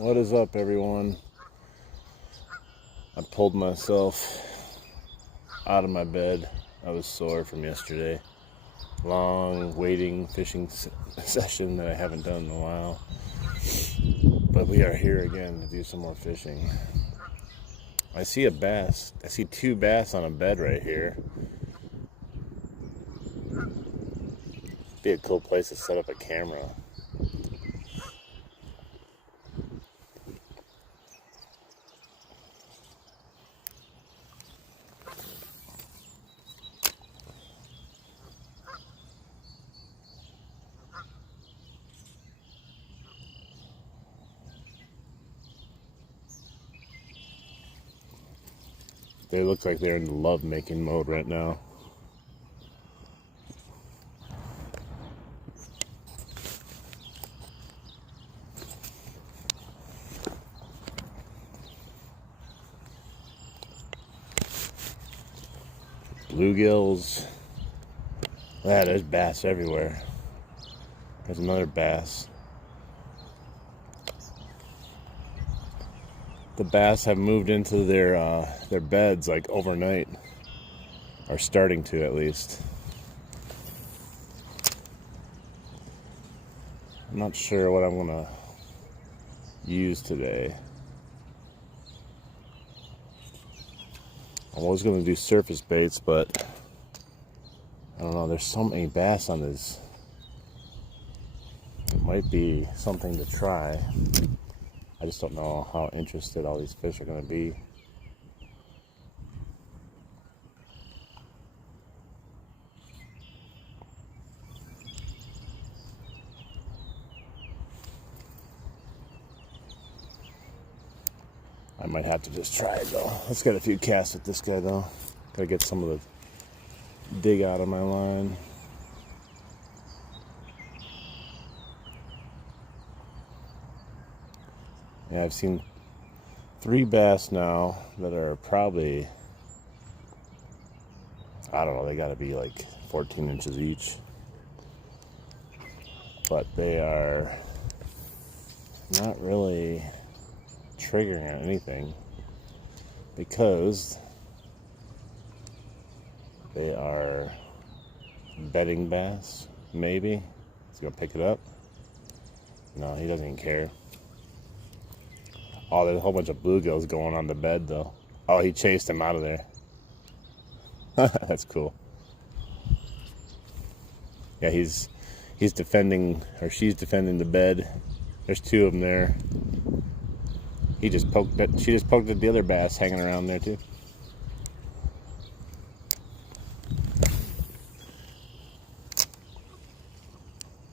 What is up, everyone? I pulled myself out of my bed. I was sore from yesterday. Long waiting fishing session that I haven't done in a while. But we are here again to do some more fishing. I see a bass. I see two bass on a bed right here. Be a cool place to set up a camera. They look like they're in love-making mode right now. Bluegills. Yeah, there's bass everywhere. There's another bass. The bass have moved into their beds like overnight, or starting to at least. I'm not sure what I'm gonna use today. I was gonna do surface baits, but I don't know. There's so many bass on this. It might be something to try. I just don't know how interested all these fish are going to be. I might have to just try it though. Let's get a few casts with this guy though. Gotta get some of the dig out of my line. Yeah, I've seen 3 bass now that are probably, I don't know, they gotta be like 14 inches each. But they are not really triggering on anything because they are bedding bass, maybe. He's gonna pick it up. No, he doesn't even care. Oh, there's a whole bunch of bluegills going on the bed, though. Oh, he chased him out of there. That's cool. Yeah, he's defending, or she's defending the bed. There's 2 of them there. She just poked at the other bass hanging around there, too.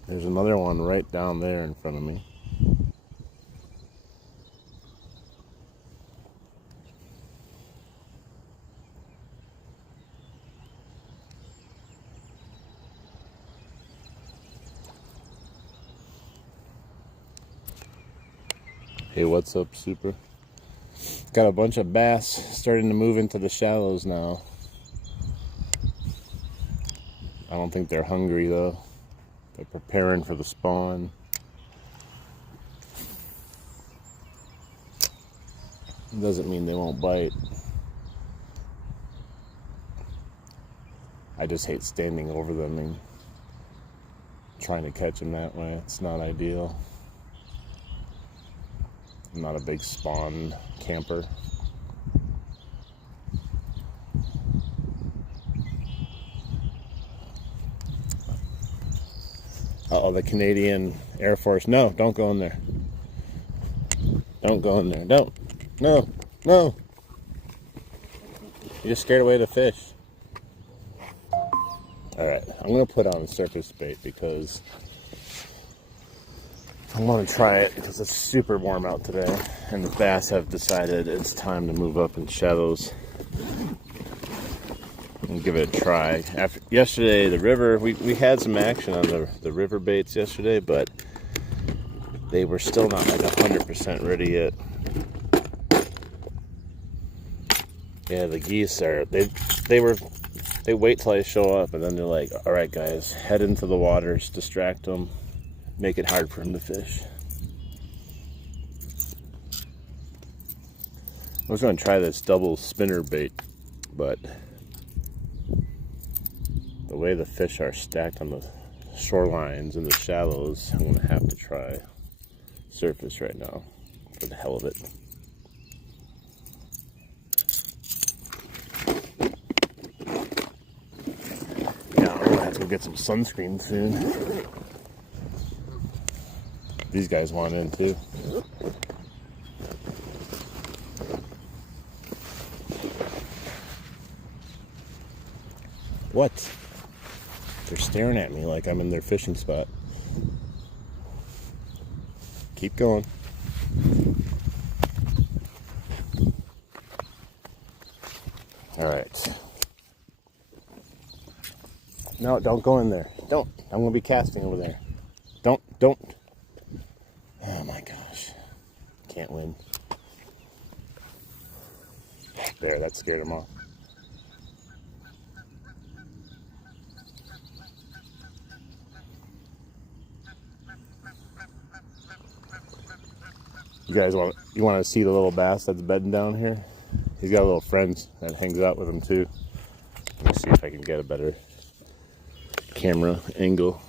There's another one right down there in front of me. Hey, what's up, Super? Got a bunch of bass starting to move into the shallows now. I don't think they're hungry, though. They're preparing for the spawn. It doesn't mean they won't bite. I just hate standing over them and trying to catch them that way. It's not ideal. I'm not a big spawn camper. Uh-oh, the Canadian Air Force. No, don't go in there. Don't go in there. Don't. No. No. You just scared away the fish. Alright, I'm going to put on surface bait because I want to try it because it's super warm out today and the bass have decided it's time to move up in shadows and give it a try. After yesterday, the river, we had some action on the river baits yesterday, but they were still not like 100% ready yet. Yeah, the geese are, they wait till I show up and then they're like, all right guys, head into the waters, distract them, make it hard for them to fish. I was going to try this double spinner bait, but the way the fish are stacked on the shorelines and the shallows, I'm going to have to try surface right now for the hell of it. Yeah, I'm going to have to go get some sunscreen soon. These guys want in too. What? They're staring at me like I'm in their fishing spot. Keep going. All right. No, don't go in there. Don't. I'm going to be casting over there. Don't. Oh my gosh. Can't win. There, that scared him off. You want to see the little bass that's bedding down here? He's got a little friend that hangs out with him too. Let me see if I can get a better camera angle.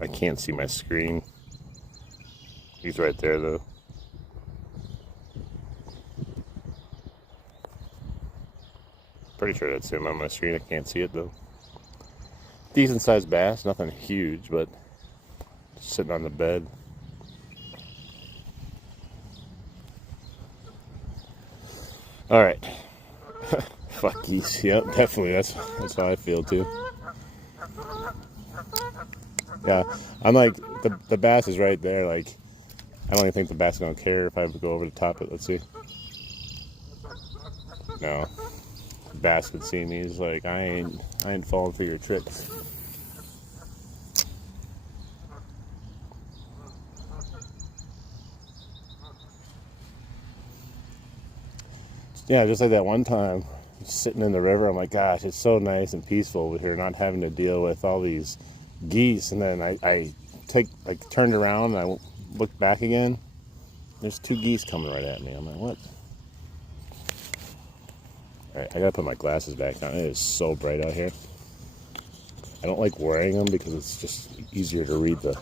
I can't see my screen. He's right there though. Pretty sure that's him on my screen. I can't see it though. Decent sized bass, nothing huge, but just sitting on the bed. All right. Fuck geese. Yep, definitely. That's how I feel too. Yeah, I'm like the bass is right there. Like, I don't even think the bass is gonna care if I go over to top it. Let's see. No. Bass would see me. He's like, I ain't falling for your tricks. Yeah, just like that one time, sitting in the river, I'm like, gosh, it's so nice and peaceful over here, not having to deal with all these geese. And then I turned around and I looked back again. There's 2 geese coming right at me. I'm like, what? All right, I gotta put my glasses back on. It is so bright out here. I don't like wearing them because it's just easier to read the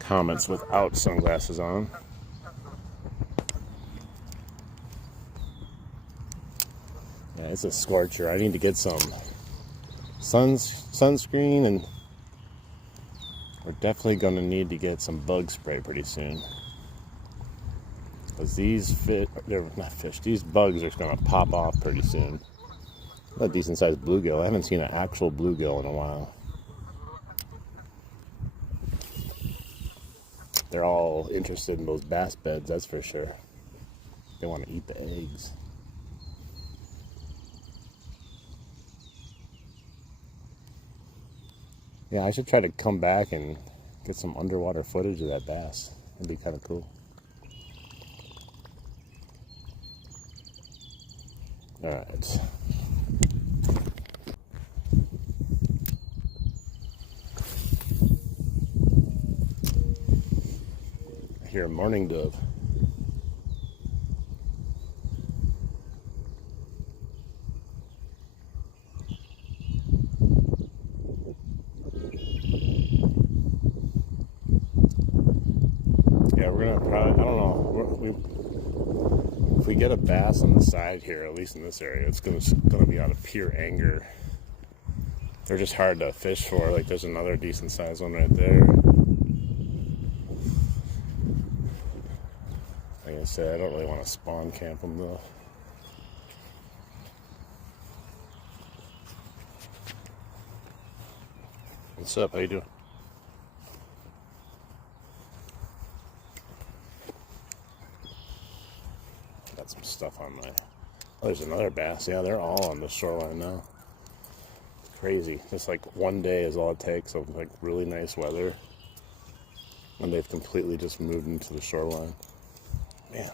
comments without sunglasses on. Yeah, it's a scorcher. I need to get some sunscreen, and we're definitely going to need to get some bug spray pretty soon. Because these bugs are going to pop off pretty soon. A decent sized bluegill. I haven't seen an actual bluegill in a while. They're all interested in those bass beds, that's for sure. They want to eat the eggs. Yeah, I should try to come back and get some underwater footage of that bass. That'd be kind of cool. All right. I hear a mourning dove. Yeah, we're gonna probably, I don't know, if we get a bass on the side here, at least in this area, it's gonna be out of pure anger. They're just hard to fish for. Like, there's another decent sized one right there. Like I said, I don't really want to spawn camp them though. What's up? How you doing? Got some stuff on my... Oh, there's another bass. Yeah, they're all on the shoreline now. It's crazy. Just like one day is all it takes of like really nice weather, and they've completely just moved into the shoreline. Man.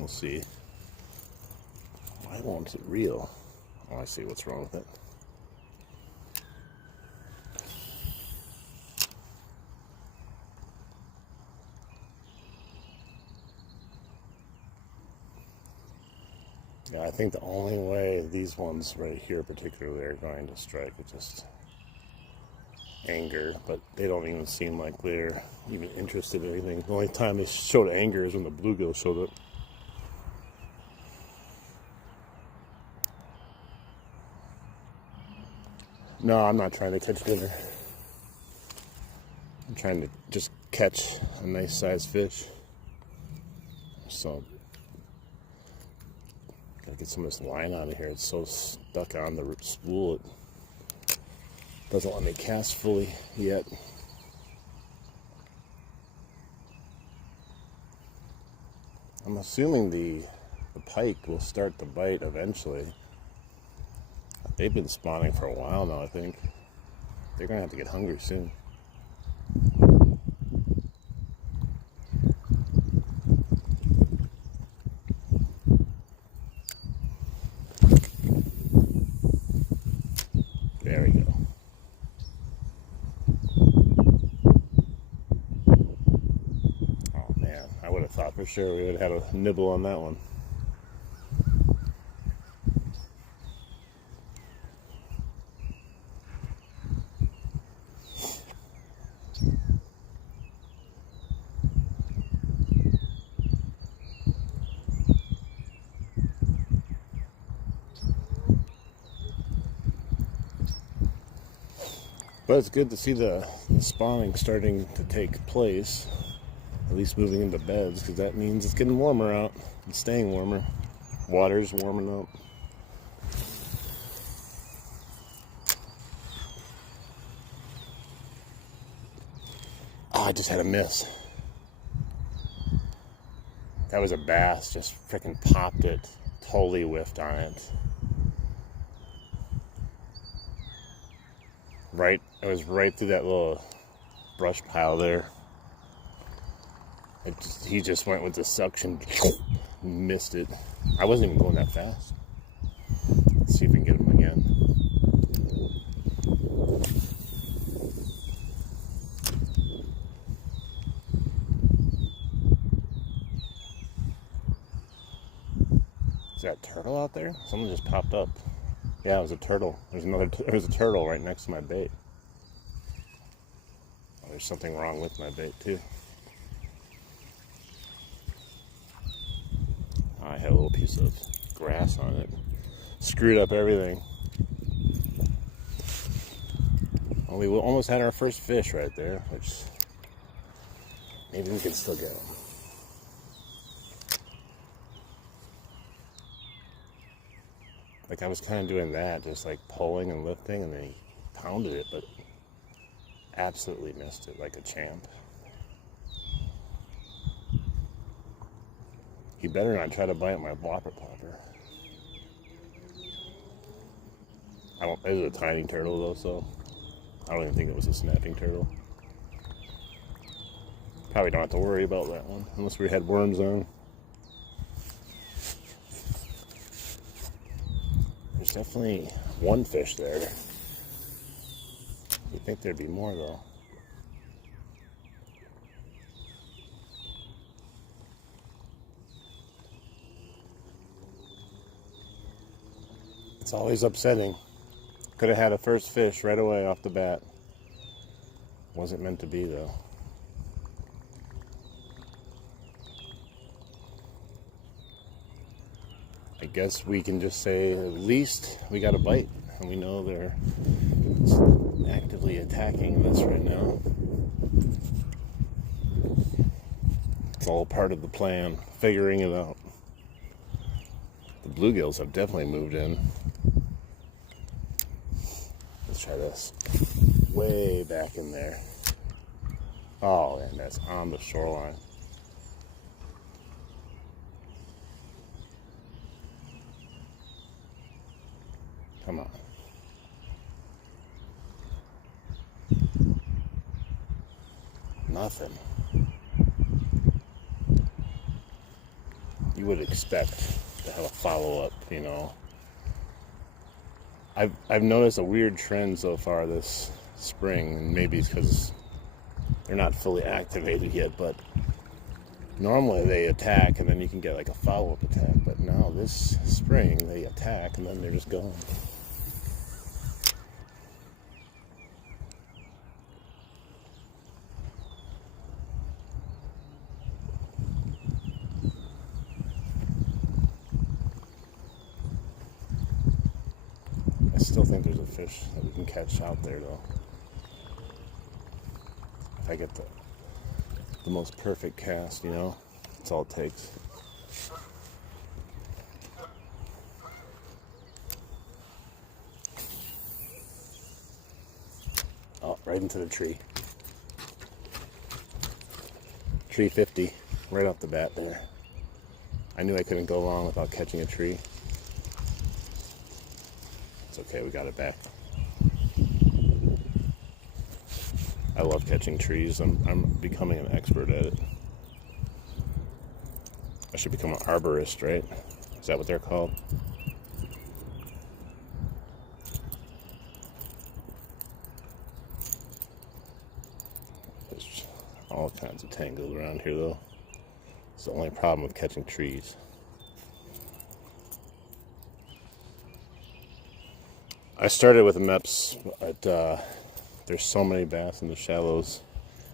We'll see. Why won't it reel? Oh, I see what's wrong with it. Yeah, I think the only way these ones right here particularly are going to strike is just anger, but they don't even seem like they're even interested in anything. The only time they showed anger is when the bluegill showed up. No, I'm not trying to catch dinner. I'm trying to just catch a nice sized fish. So, gotta get some of this line out of here. It's so stuck on the spool, it doesn't let me cast fully yet. I'm assuming the pike will start to bite eventually. They've been spawning for a while now, I think. They're gonna have to get hungry soon. There we go. Oh man, I would have thought for sure we would have had a nibble on that one. But it's good to see the spawning starting to take place, at least moving into beds, because that means it's getting warmer out and staying warmer. Water's warming up. Oh, I just had a miss. That was a bass, just freaking popped it, totally whiffed on it. It was right through that little brush pile there. He just went with the suction, missed it. I wasn't even going that fast. Let's see if we can get him again. Is that a turtle out there? Someone just popped up. Yeah, it was a turtle. There's a turtle right next to my bait. Oh, there's something wrong with my bait too. I had a little piece of grass on it. Screwed up everything. Well, we almost had our first fish right there, which maybe we can still get him. Like I was kind of doing that, just like pulling and lifting, and then he pounded it, but absolutely missed it like a champ. He better not try to bite my whopper plopper. It was a tiny turtle though, so I don't even think it was a snapping turtle. Probably don't have to worry about that one, unless we had worms on. There's definitely one fish there. You'd think there'd be more though. It's always upsetting. Could have had a first fish right away off the bat. Wasn't meant to be though. I guess we can just say at least we got a bite, and we know they're actively attacking this right now. It's all part of the plan, figuring it out. The bluegills have definitely moved in. Let's try this. Way back in there. Oh, and that's on the shoreline. Come on. Nothing. you would expect to have a follow-up, you know. I've noticed a weird trend so far this spring, and maybe it's because they're not fully activated yet, but normally they attack and then you can get like a follow-up attack, but now this spring they attack and then they're just gone. I still think there's a fish that we can catch out there though. If I get the most perfect cast, you know, that's all it takes. Oh, right into the tree. Tree 50, right off the bat there. I knew I couldn't go long without catching a tree. It's okay, we got it back. I love catching trees. I'm becoming an expert at it. I should become an arborist, right? Is that what they're called? There's all kinds of tangles around here, though. It's the only problem with catching trees. I started with MEPS, but there's so many bass in the shallows,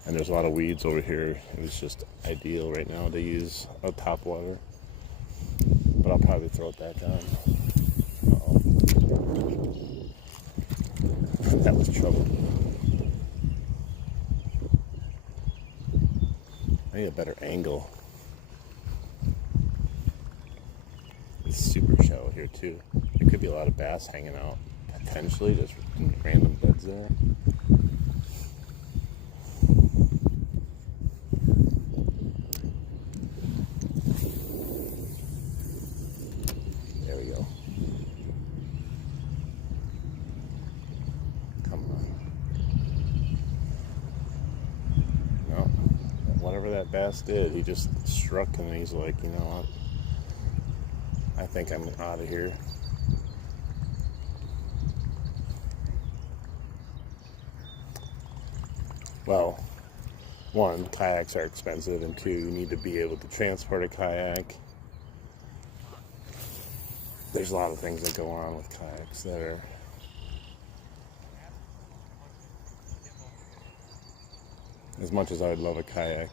and there's a lot of weeds over here. It was just ideal right now to use a topwater, but I'll probably throw it back on. Uh-oh. That was trouble. I need a better angle. It's super shallow here too. There could be a lot of bass hanging out, potentially, just in random beds there. There we go. Come on. No, whatever that bass did, he just struck and he's like, you know what? I think I'm out of here. Well, one, kayaks are expensive, and two, you need to be able to transport a kayak. There's a lot of things that go on with kayaks that are as much as I would love a kayak.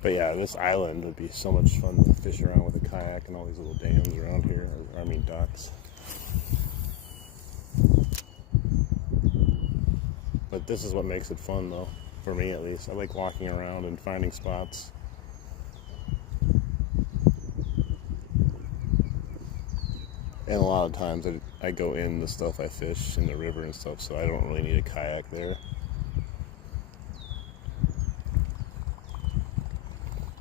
But yeah, this island would be so much fun to fish around with a kayak and all these little dams around here, or I mean docks. But this is what makes it fun though, for me at least. I like walking around and finding spots. And a lot of times I go in the stuff I fish in the river and stuff, so I don't really need a kayak there.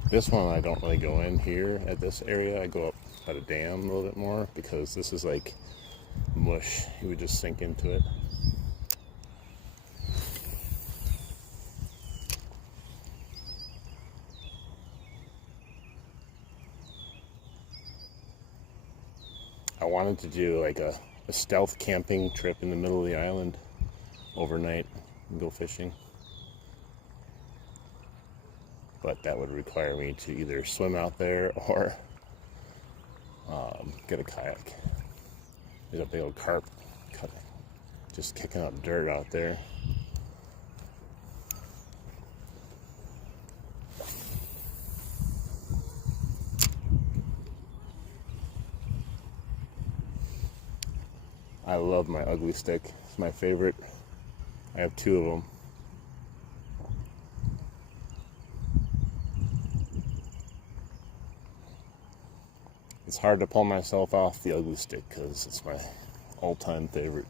This one I don't really go in here at this area. I go up at a dam a little bit more because this is like mush. You would just sink into it. I wanted to do like a stealth camping trip in the middle of the island overnight and go fishing. But that would require me to either swim out there or get a kayak. There's a big old carp just kicking up dirt out there. I love my ugly stick. It's my favorite. I have two of them. It's hard to pull myself off the ugly stick because it's my all-time favorite.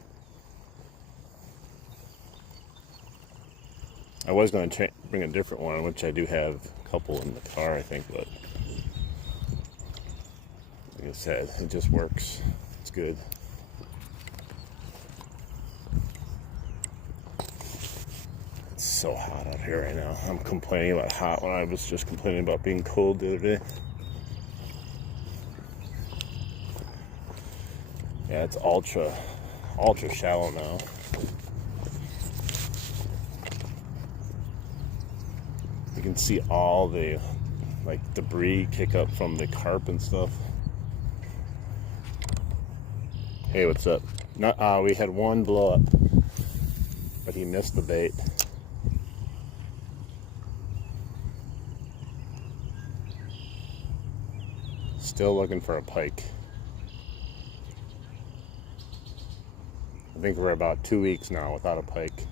I was going to bring a different one, which I do have a couple in the car, I think, but like I said, it just works. It's good. so hot out here right now. I'm complaining about hot when I was just complaining about being cold the other day. Yeah, it's ultra shallow now. You can see all the like debris kick up from the carp and stuff. Hey, what's up? We had one blow up, but he missed the bait. Still looking for a pike. I think we're about 2 weeks now without a pike,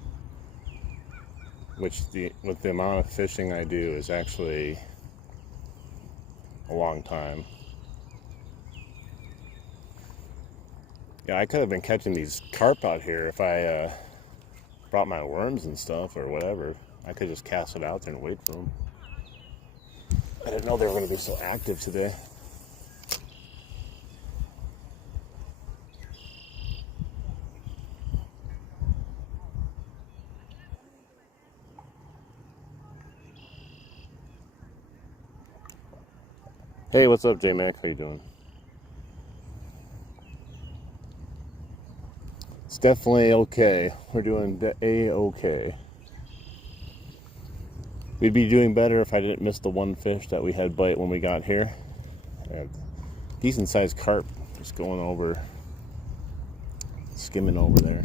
which with the amount of fishing I do is actually a long time. Yeah, I could have been catching these carp out here if I brought my worms and stuff or whatever. I could just cast it out there and wait for them. I didn't know they were going to be so active today. Hey, what's up, J-Mac? How you doing? It's definitely okay. We're doing A-okay. We'd be doing better if I didn't miss the one fish that we had bite when we got here. Decent sized carp just going over, skimming over there.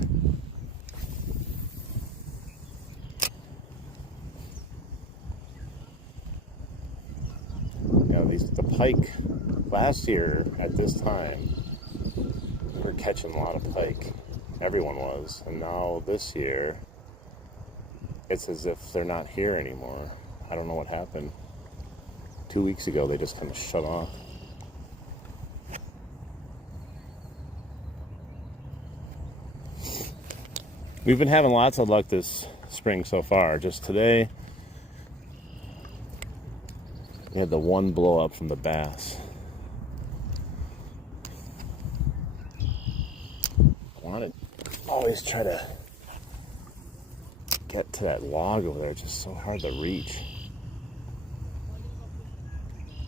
The pike last year at this time, we were catching a lot of pike. Everyone was. And now this year, it's as if they're not here anymore. I don't know what happened. 2 weeks ago, they just kind of shut off. We've been having lots of luck this spring so far. Just today, we had the one blow up from the bass. I want to always try to get to that log over there. It's just so hard to reach.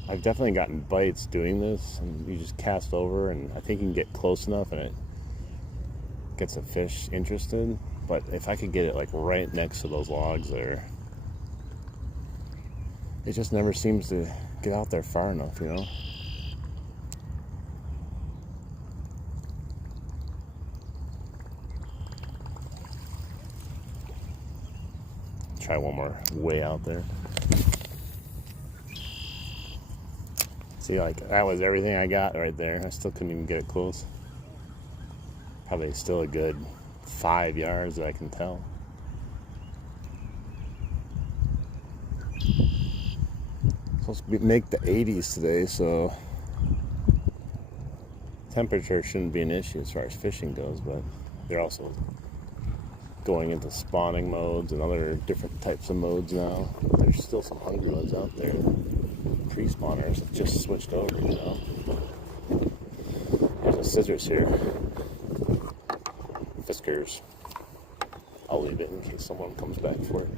I've definitely gotten bites doing this, and you just cast over, and I think you can get close enough and it gets a fish interested. But if I could get it like right next to those logs there, it just never seems to get out there far enough, you know? Try one more way out there. See, like, that was everything I got right there. I still couldn't even get it close. Probably still a good 5 yards that I can tell. Supposed to make the 80s today, so temperature shouldn't be an issue as far as fishing goes, but they're also going into spawning modes and other different types of modes now. There's still some hungry ones out there. Pre-spawners have just switched over, you know. There's a scissors here. Fiskers. I'll leave it in case someone comes back for it.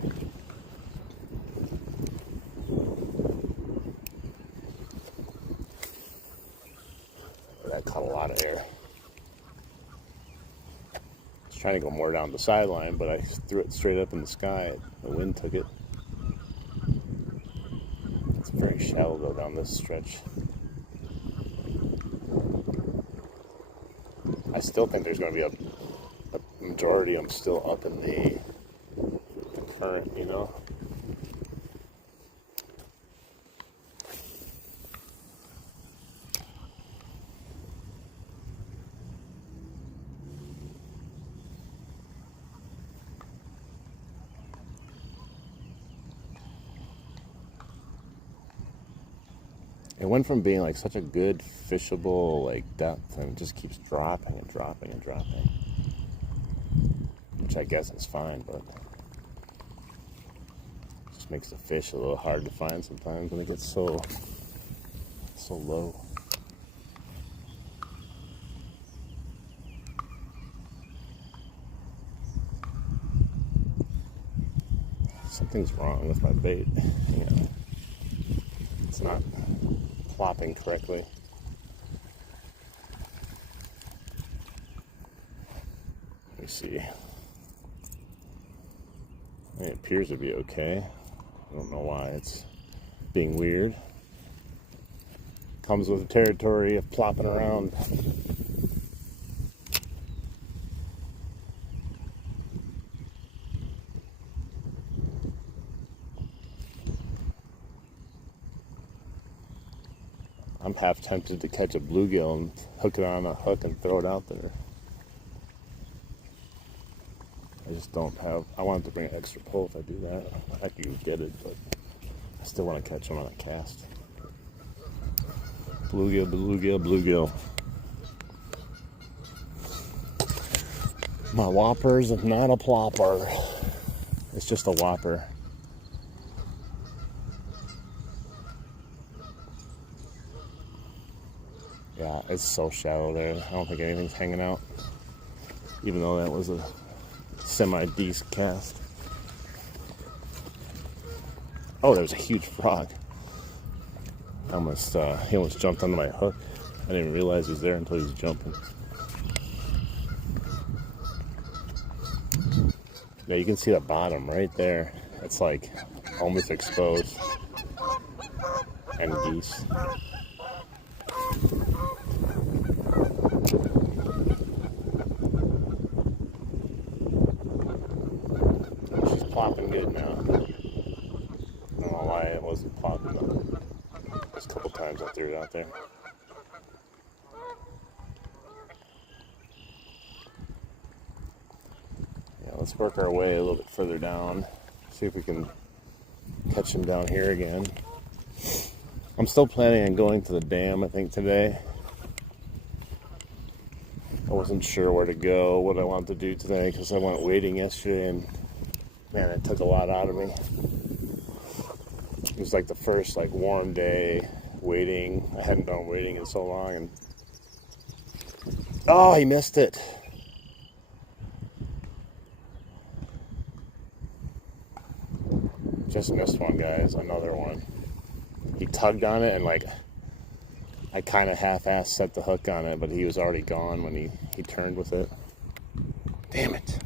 That caught a lot of air. I was trying to go more down the sideline, but I threw it straight up in the sky. The wind took it. It's very shallow though down this stretch. I still think there's going to be a majority of them still up in the current, you know. It went from being like such a good fishable like depth, and it just keeps dropping and dropping and dropping, which I guess is fine, but it just makes the fish a little hard to find sometimes when it gets so low. Something's wrong with my bait. Yeah. It's not plopping correctly. Let me see. It appears to be okay. I don't know why it's being weird. Comes with the territory of plopping around. I'm half tempted to catch a bluegill and hook it on a hook and throw it out there. I just don't have, I wanted to bring an extra pole if I do that. I could get it, but I still want to catch them on a cast. Bluegill, bluegill, bluegill. My whopper's not a plopper. It's just a whopper. Yeah, it's so shallow there. I don't think anything's hanging out. Even though that was a semi-decent cast. Oh, there's a huge frog. He almost jumped onto my hook. I didn't even realize he was there until he was jumping. Yeah, you can see the bottom right there. It's like almost exposed. And geese. She's plopping good now. I don't know why it wasn't plopping though. Just a couple times I threw it out there. Yeah, let's work our way a little bit further down. See if we can catch him down here again. I'm still planning on going to the dam, I think, today. I wasn't sure where to go, what I wanted to do today, because I went wading yesterday, and man, it took a lot out of me. It was like the first warm day wading. I hadn't done wading in so long, and oh, he missed it. Just missed one, guys. Another one. He tugged on it, and I kind of half-assed set the hook on it, but he was already gone when he turned with it. Damn it.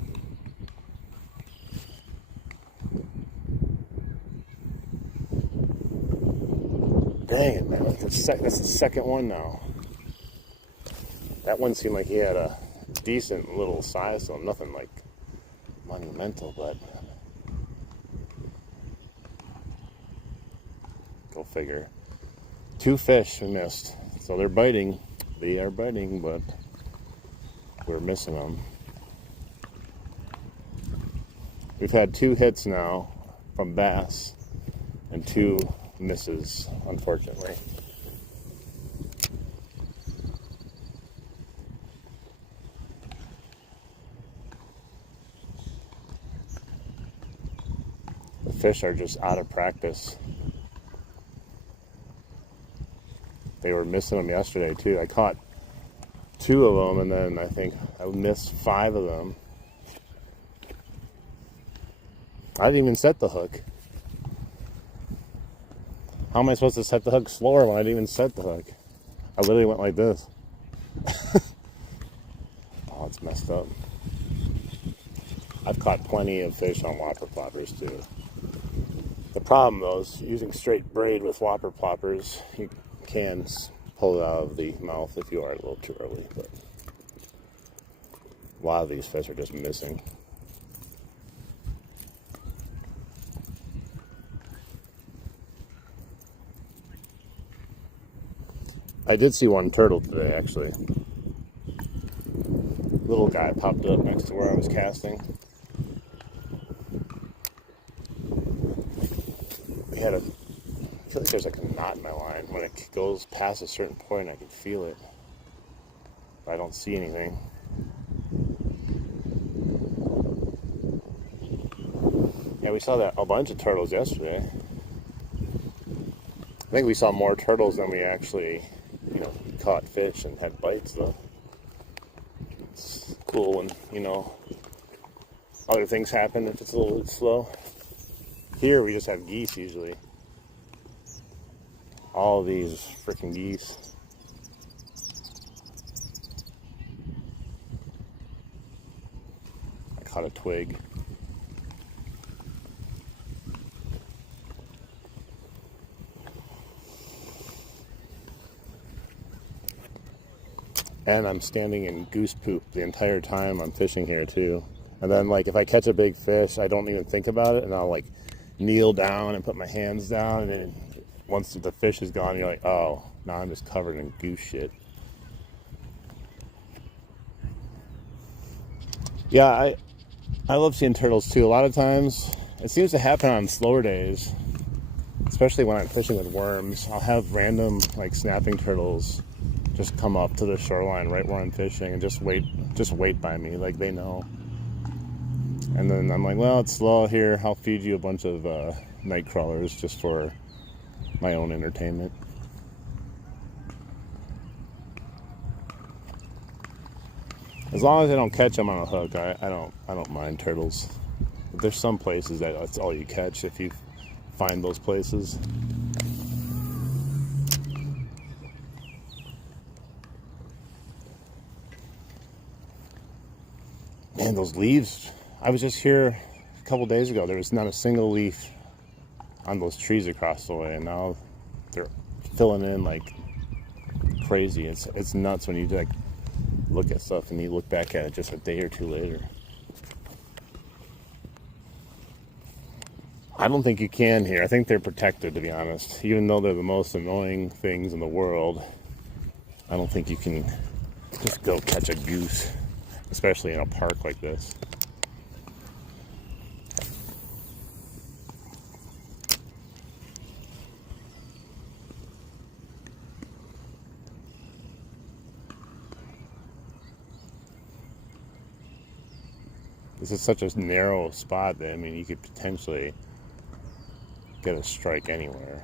Dang it, man. That's the second one now. That one seemed like he had a decent little size, so nothing monumental, but go figure. 2 fish we missed. So they're biting. They are biting, but we're missing them. We've had 2 hits now from bass and 2 misses, unfortunately. The fish are just out of practice. They were missing them yesterday too. I caught 2 of them, and then I think I missed 5 of them. I didn't even set the hook. How am I supposed to set the hook slower when I didn't even set the hook? I literally went like this. Oh, it's messed up. I've caught plenty of fish on whopper ploppers too. The problem though is using straight braid with whopper ploppers, you can pull it out of the mouth if you are a little too early, but a lot of these fish are just missing. I did see one turtle today, actually. Little guy popped up next to where I was casting. We had I feel like there's a knot in my line. When it goes past a certain point, I can feel it. But I don't see anything. Yeah, we saw a bunch of turtles yesterday. I think we saw more turtles than we actually, caught fish and had bites, though. It's cool when, other things happen if it's a little bit slow. Here we just have geese usually. All of these freaking geese. I caught a twig. And I'm standing in goose poop the entire time I'm fishing here too. And then like if I catch a big fish, I don't even think about it, and I'll like kneel down and put my hands down, and then once the fish is gone, you're like, oh, now I'm just covered in goose shit. Yeah, I love seeing turtles too. A lot of times it seems to happen on slower days, especially when I'm fishing with worms. I'll have random like snapping turtles just come up to the shoreline right where I'm fishing and just wait by me, like they know. And then I'm like, well, it's slow here, I'll feed you a bunch of night crawlers just for my own entertainment. As long as I don't catch them on a hook, I don't mind turtles. But there's some places that that's all you catch if you find those places. Man, those leaves. I was just here a couple days ago. There was not a single leaf on those trees across the way, and now they're filling in like crazy. It's nuts when you like look at stuff and you look back at it just a day or two later. I don't think you can here. I think they're protected, to be honest. Even though they're the most annoying things in the world, I don't think you can just go catch a goose, especially in a park like this. This is such a narrow spot that, I mean, you could potentially get a strike anywhere.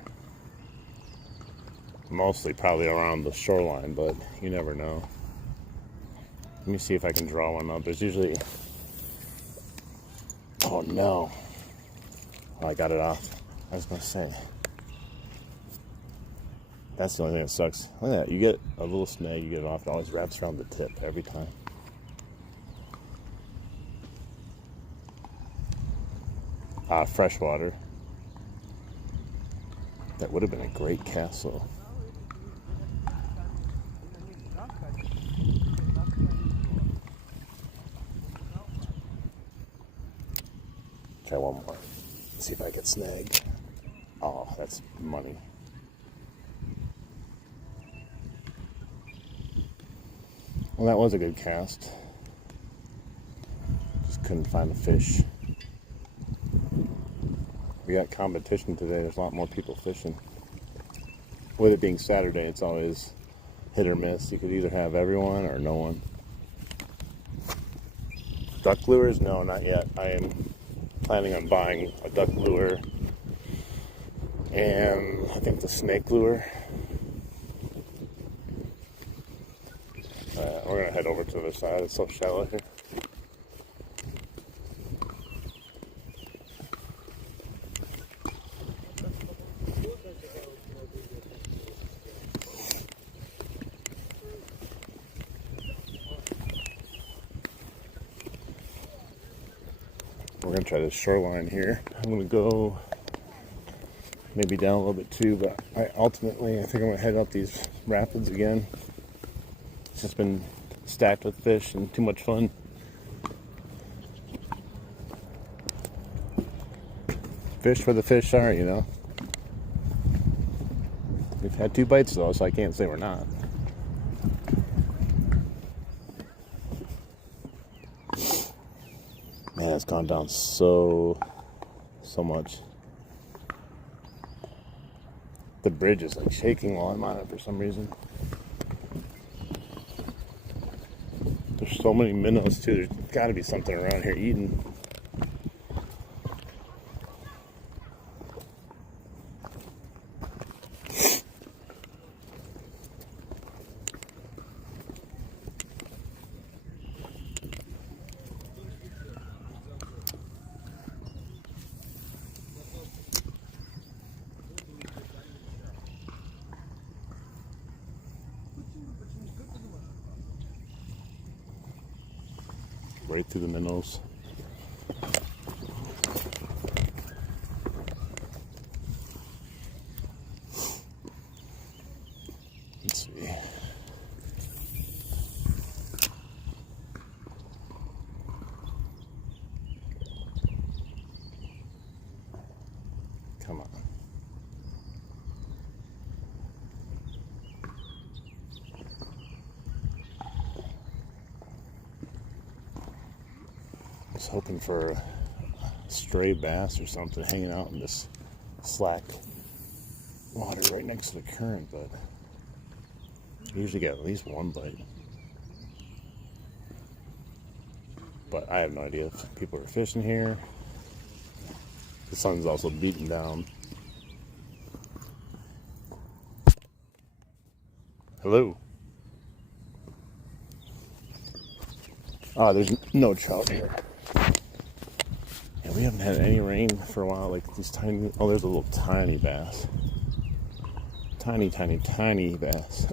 Mostly probably around the shoreline, but you never know. Let me see if I can draw one up. There's usually... Oh no. Oh, I got it off. I was going to say. That's the only thing that sucks. Look at that. You get a little snag, you get it off. It always wraps around the tip every time. Freshwater. That would have been a great castle. Try one more. See if I get snagged. Oh, that's money. Well, that was a good cast. Just couldn't find a fish. We got competition today. There's a lot more people fishing. With it being Saturday, it's always hit or miss. You could either have everyone or no one. Duck lures? No, not yet. I am planning on buying a duck lure and I think the snake lure. We're going to head over to the other side. It's so shallow here. We're going to try this shoreline here. I'm going to go maybe down a little bit too, but I think I'm going to head up these rapids again. It's just been stacked with fish and too much fun. Fish where the fish are, you know. We've had 2 bites though, so I can't say we're not. Man, it's gone down so much. The bridge is like shaking while I'm on it for some reason. There's so many minnows too. There's got to be something around here eating. right through the minnows. Let's see. Come on. I was hoping for a stray bass or something hanging out in this slack water right next to the current, but you usually get at least one bite. But I have no idea if people are fishing here. The sun's also beating down. Hello. Oh, there's no trout here. Yeah, we haven't had any rain for a while. Like these tiny. Oh, there's a little tiny bass. Tiny bass.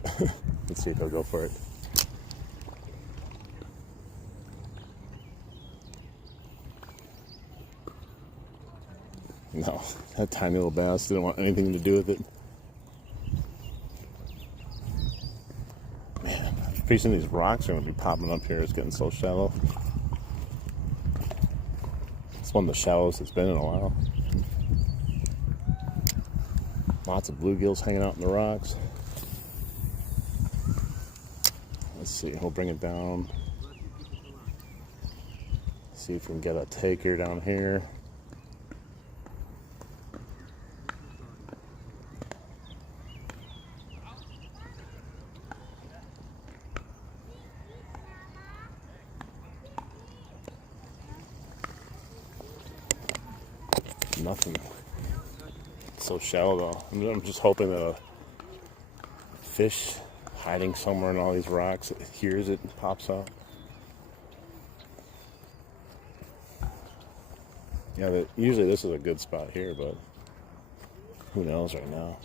Let's see if they'll go for it. No, that tiny little bass didn't want anything to do with it. Man, pretty soon these rocks are going to be popping up here. It's getting so shallow. It's one of the shallowest it's been in a while. Lots of bluegills hanging out in the rocks. Let's see, we'll bring it down. See if we can get a taker down here. Nothing. It's so shallow though. I'm just hoping that a fish hiding somewhere in all these rocks hears it and pops out. Yeah, usually this is a good spot here, but who knows right now.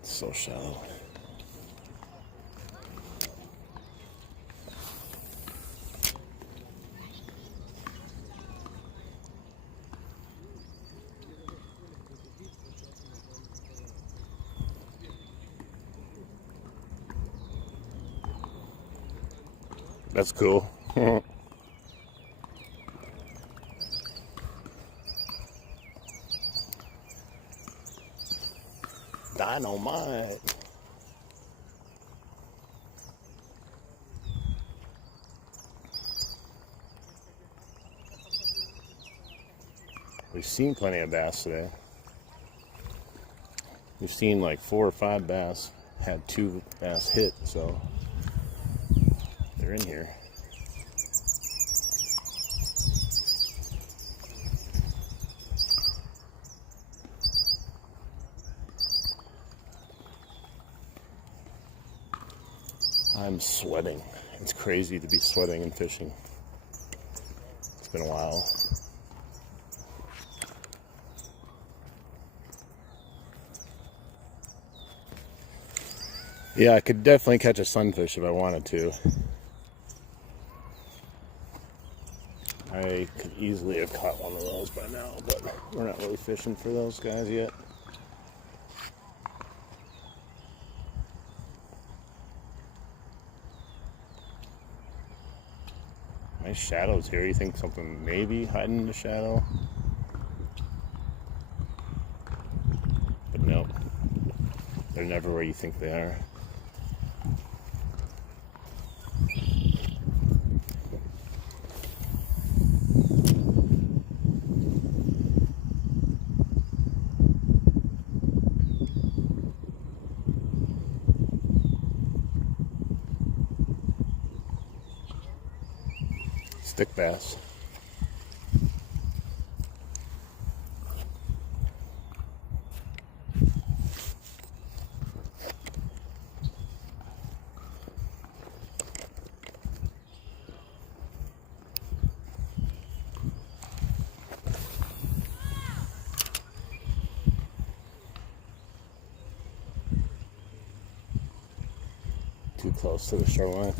It's so shallow. That's cool. Dynamite. We've seen plenty of bass today. We've seen like 4 or 5 bass, had 2 bass hit, so they're in here. I'm sweating. It's crazy to be sweating and fishing. It's been a while. Yeah, I could definitely catch a sunfish if I wanted to. I could easily have caught one of those by now, but we're not really fishing for those guys yet. Nice shadows here. You think something maybe hiding in the shadow? But no, they're never where you think they are. Stick bass. too close to the shoreline.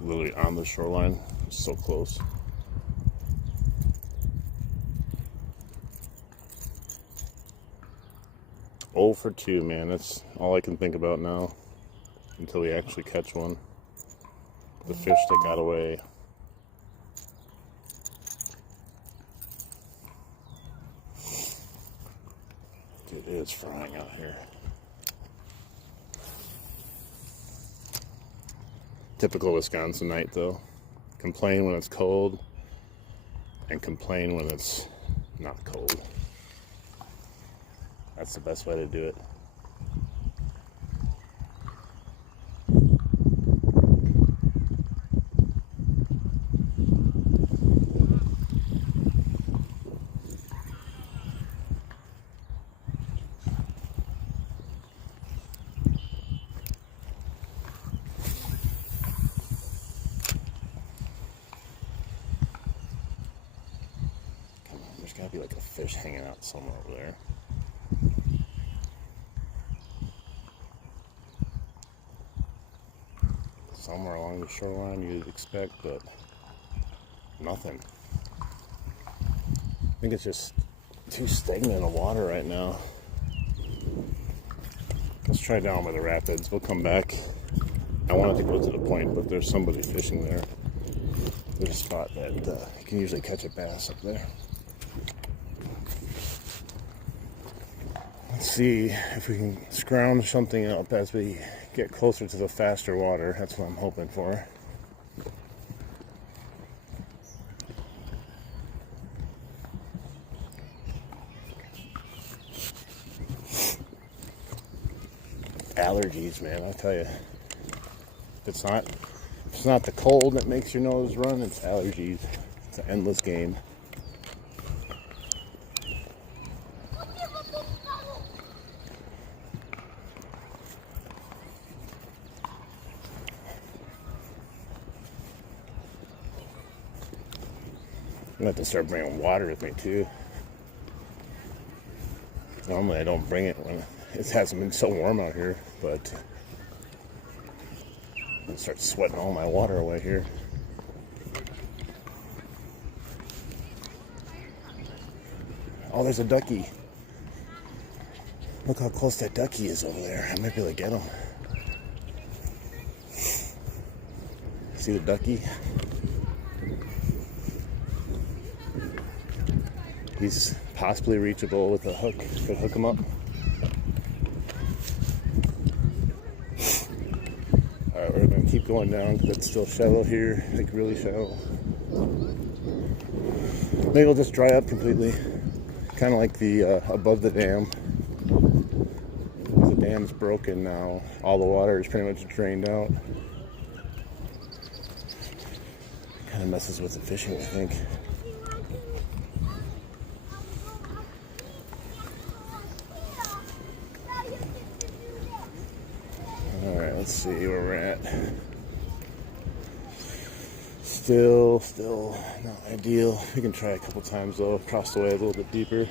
Literally on the shoreline, so close. Oh for 2, man. That's all I can think about now until we actually catch one. The fish that got away. It is frying out here. Typical Wisconsin night, though. Complain when it's cold and complain when it's not cold. That's the best way to do it. There's gotta be like a fish hanging out somewhere over there. Somewhere along the shoreline you'd expect, but nothing. I think it's just too stagnant of water right now. Let's try down by the rapids. We'll come back. I wanted to go to the point, but there's somebody fishing there. There's a spot that you can usually catch a bass up there. Let's see if we can scrounge something up as we get closer to the faster water. That's what I'm hoping for. Allergies, man, I'll tell you. If it's not the cold that makes your nose run, it's allergies. It's an endless game. I'm gonna have to start bringing water with me too. Normally I don't bring it when it hasn't been so warm out here, but I'm gonna start sweating all my water away here. Oh, there's a ducky. Look how close that ducky is over there. I might be able to get him. See the ducky? He's possibly reachable with a hook. Could hook him up. Alright, we're going to keep going down because it's still shallow here, like really shallow. Maybe it'll just dry up completely. Kind of like the above the dam. The dam's broken now. All the water is pretty much drained out. Kind of messes with the fishing, I think. Alright, let's see where we're at. Still not ideal. We can try a couple times though, across the way a little bit deeper.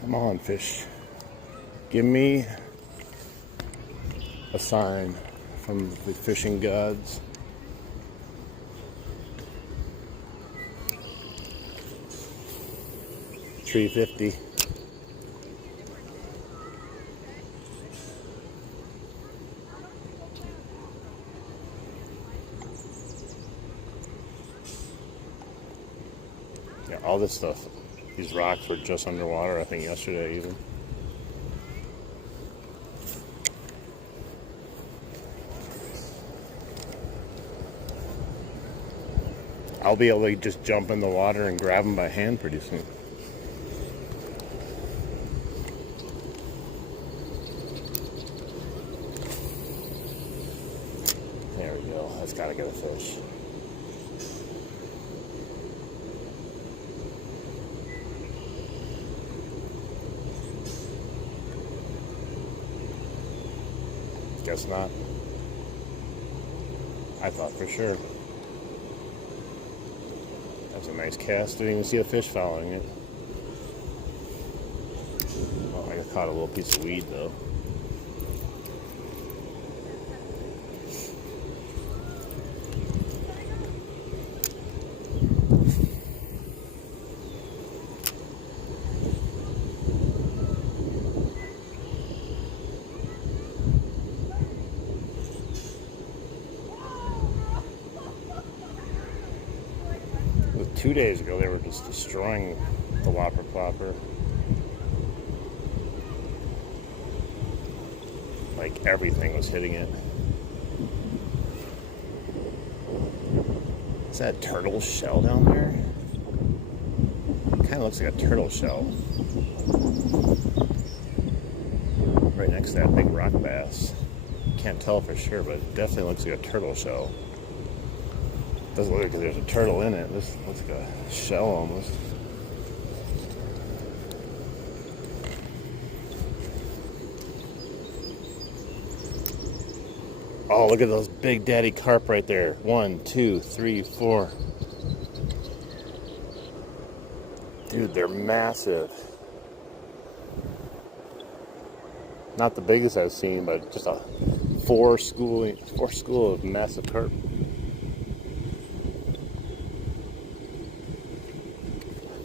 Come on, fish. Give me a sign from the fishing gods. $3.50. Yeah, all this stuff. These rocks were just underwater, I think yesterday even. I'll be able to just jump in the water and grab them by hand pretty soon. There we go. That's got to get a fish. Guess not. I thought for sure. That's a nice cast. Didn't even see a fish following it. Well, I caught a little piece of weed though. It was 2 days ago they were just destroying the whopper plopper. Like everything was hitting it. Is that a turtle shell down there? Kind of looks like a turtle shell. Right next to that big rock bass. Can't tell for sure, but it definitely looks like a turtle shell. Doesn't look like there's a turtle in it. This looks like a shell almost. Oh, look at those big daddy carp right there. 1, 2, 3, 4. Dude, they're massive. Not the biggest I've seen, but just a four school of massive carp.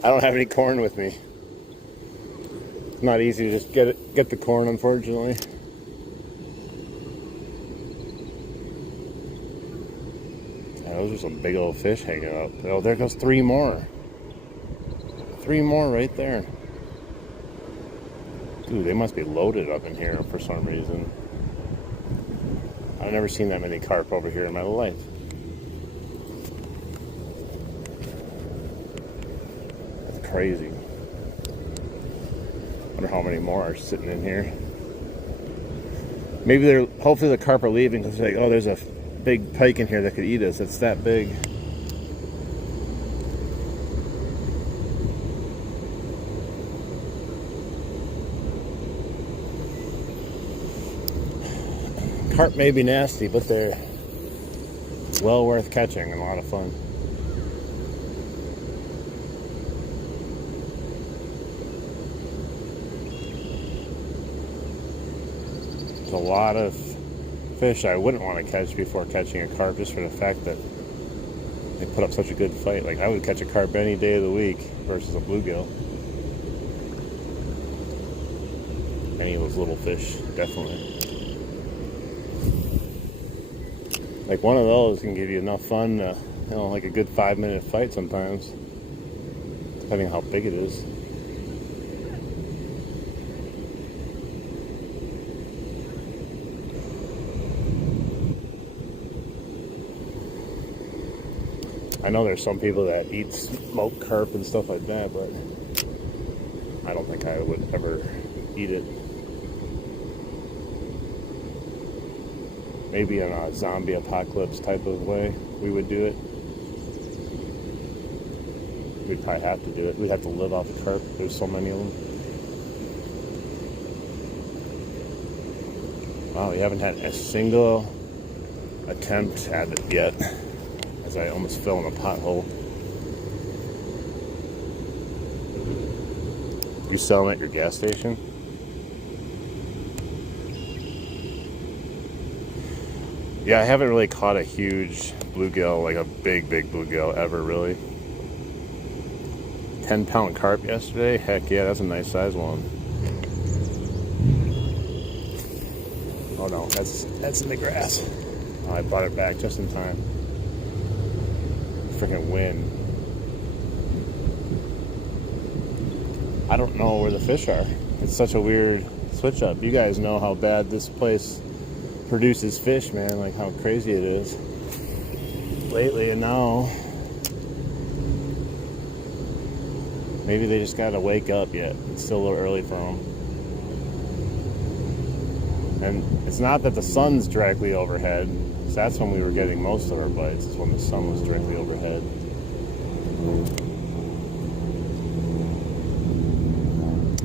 I don't have any corn with me. It's not easy to just get the corn, unfortunately. Yeah, those are some big old fish hanging out. Oh, there goes 3 more. 3 more right there. Dude, they must be loaded up in here for some reason. I've never seen that many carp over here in my life. That's crazy. Wonder how many more are sitting in here. Maybe hopefully the carp are leaving because they're like, oh, there's a big pike in here that could eat us. It's that big. Carp may be nasty, but they're well worth catching and a lot of fun. There's a lot of fish I wouldn't want to catch before catching a carp, just for the fact that they put up such a good fight. Like, I would catch a carp any day of the week versus a bluegill. Any of those little fish, definitely. Like, one of those can give you enough fun, like a good 5-minute fight sometimes, depending on how big it is. I know there's some people that eat smoked carp and stuff like that, but I don't think I would ever eat it. Maybe in a zombie apocalypse type of way, we would do it. We'd probably have to do it. We'd have to live off the carp. There's so many of them. Wow, we haven't had a single attempt at it yet, as I almost fell in a pothole. You sell them at your gas station? Yeah, I haven't really caught a huge bluegill, like a big bluegill ever, really. 10-pound carp yesterday? Heck yeah, that's a nice size one. Oh no, that's in the grass. Oh, I brought it back just in time. Freaking wind. I don't know where the fish are. It's such a weird switch up. You guys know how bad this place produces fish, man, like how crazy it is lately, and now Maybe they just gotta wake up yet. It's still a little early for them. And it's not that the sun's directly overhead. So that's when we were getting most of our bites, is when the sun was directly overhead.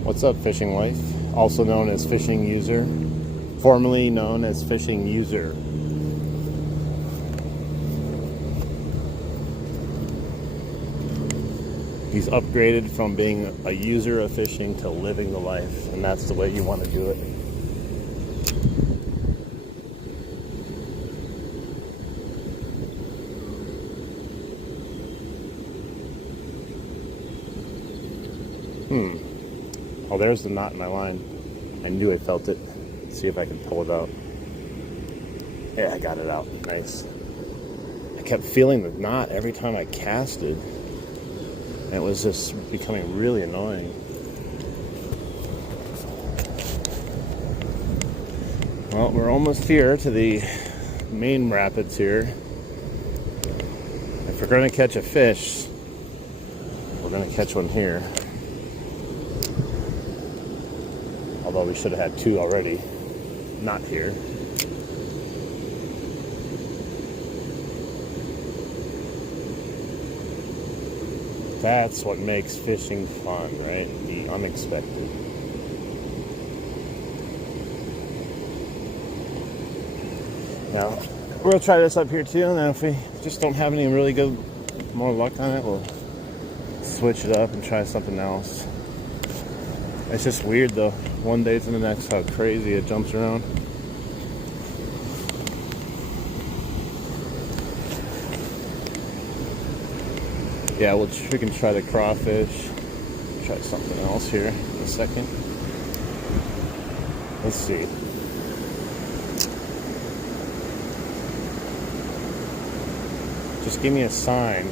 What's up, Fishing Wife? Also known as Fishing User. Formerly known as Fishing User. He's upgraded from being a user of fishing to living the life, and that's the way you want to do it. Oh, there's the knot in my line. I knew I felt it. Let's see if I can pull it out. Yeah, I got it out. Nice. I kept feeling the knot every time I casted. And it was just becoming really annoying. Well, we're almost here to the main rapids here. If we're going to catch a fish, we're going to catch one here. Although we should have had two already. Not here. That's what makes fishing fun, right? The unexpected. Now, we're going to try this up here too, and then if we just don't have any really good more luck on it, we'll switch it up and try something else. It's just weird though. One day to the next, how crazy it jumps around. Yeah, we can try the crawfish. Try something else here in a second. Let's see. Just give me a sign.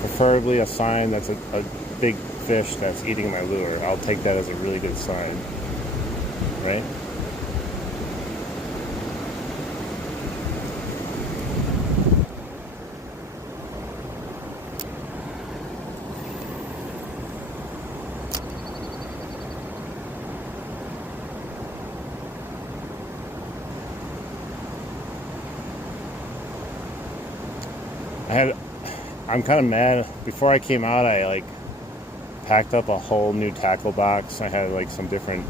Preferably a sign that's a big fish that's eating my lure. I'll take that as a really good sign. Right? I'm kind of mad. Before I came out, I packed up a whole new tackle box. I had some different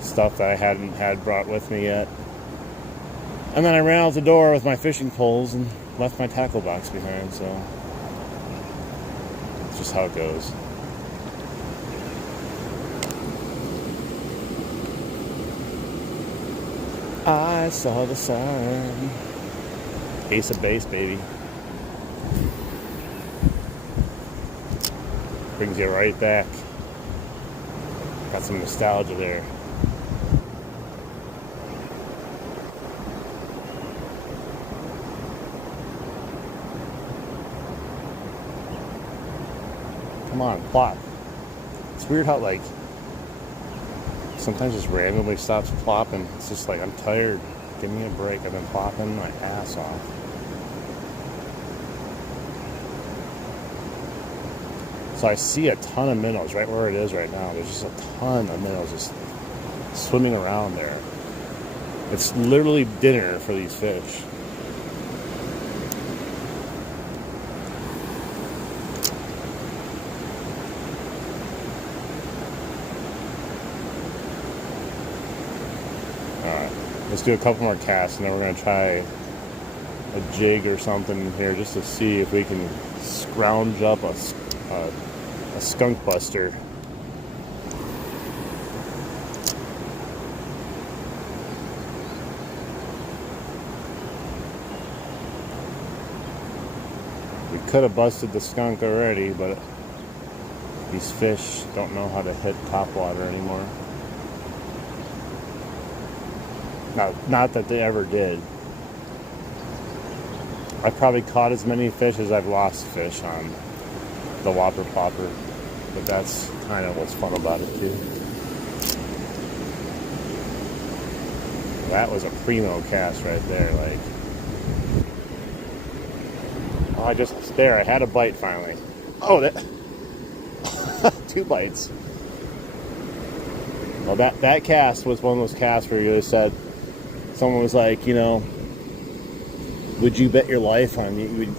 stuff that I hadn't had brought with me yet. And then I ran out the door with my fishing poles and left my tackle box behind, so it's just how it goes. I saw the sign. Ace of base, baby. Brings you right back. Got some nostalgia there. Come on, plop. It's weird how sometimes just randomly stops plopping. It's just I'm tired. Give me a break. I've been plopping my ass off. So I see a ton of minnows right where it is right now. There's just a ton of minnows just swimming around there. It's literally dinner for these fish. Alright, let's do a couple more casts and then we're going to try a jig or something here just to see if we can scrounge up a skunk buster. We could have busted the skunk already, but these fish don't know how to hit topwater anymore. Not that they ever did. I've probably caught as many fish as I've lost fish on the whopper plopper, but that's kind of what's fun about it too. That was a primo cast right there. I had a bite finally. Oh, 2 bites. Well, that cast was one of those casts where you said, someone was like, you know, would you bet your life on you would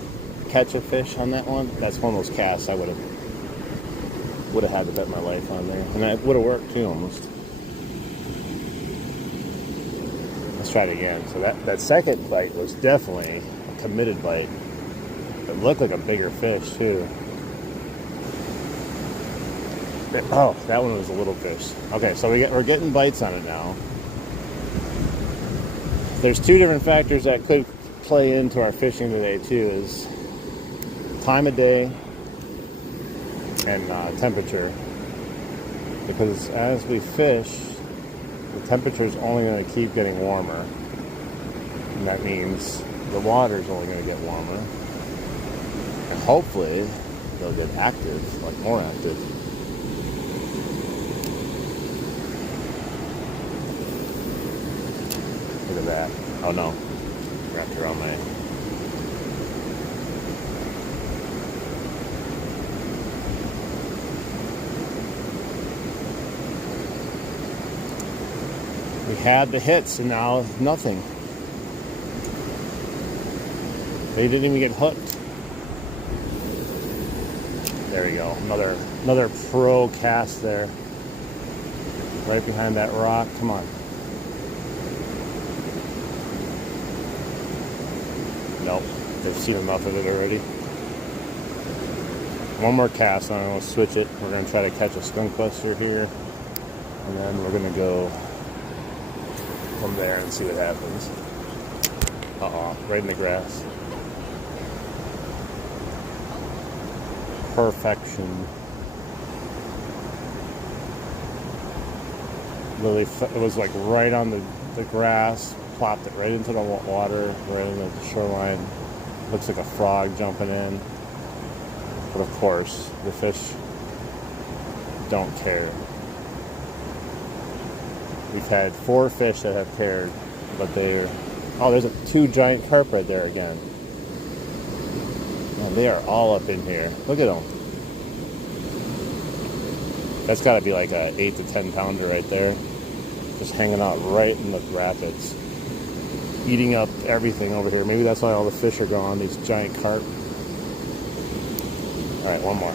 catch a fish on that one? That's one of those casts I would have had to bet my life on there, and that would have worked too almost. Let's try it again. So that second bite was definitely a committed bite. It looked like a bigger fish too. Oh, that one was a little fish. Okay, so we're getting bites on it now. There's 2 different factors that could play into our fishing today too, is time of day and temperature. Because as we fish, the temperature is only going to keep getting warmer. And that means the water is only going to get warmer. And hopefully they'll get active, like more active. Look at that. Oh no. Wrapped around my... We had the hits and now nothing. They didn't even get hooked. There we go. Another pro cast there. Right behind that rock. Come on. Nope. They've seen enough of it already. One more cast and I'm going to switch it. We're going to try to catch a skunk buster here. And then we're going to go from there and see what happens. Right in the grass. Perfection. Literally, it was like right on the grass, plopped it right into the water, right into the shoreline. Looks like a frog jumping in. But of course, the fish don't care. We've had 4 fish that have cared, but they're... Oh, there's 2 giant carp right there again. Man, they are all up in here. Look at them. That's got to be like a 8 to 10 pounder right there. Just hanging out right in the rapids. Eating up everything over here. Maybe that's why all the fish are gone, these giant carp. Alright, one more.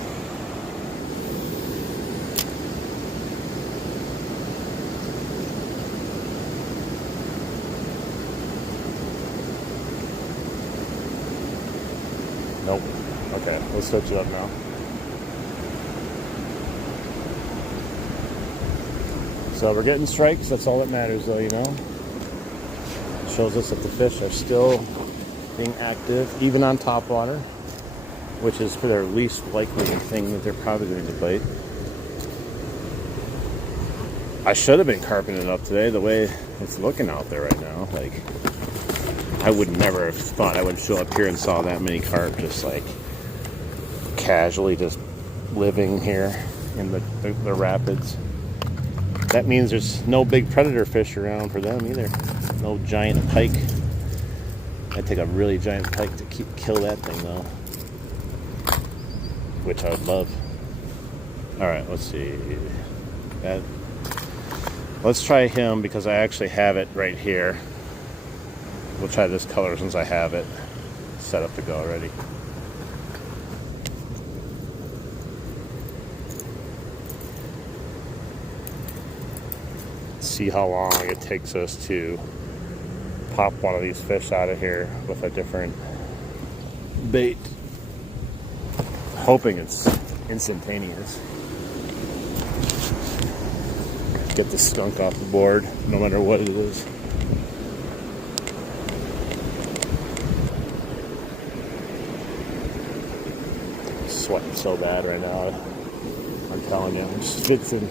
Nope. Okay, let's switch it up now. So we're getting strikes, that's all that matters though, you know. It shows us that the fish are still being active, even on top water, which is for their least likely thing that they're probably going to bite. I should have been carping it up today, the way it's looking out there right now. Like, I would never have thought I would show up here and saw that many carp just like casually just living here in the rapids. That means there's no big predator fish around for them either. No giant pike. I'd take a really giant pike to kill that thing though, which I would love. All right, let's see. Let's try him because I actually have it right here. We'll try this color since I have it set up to go already. See how long it takes us to pop one of these fish out of here with a different bait. Hoping it's instantaneous. Get the skunk off the board, no matter what it is. I'm sweating so bad right now. I'm telling you, I'm schwitzing.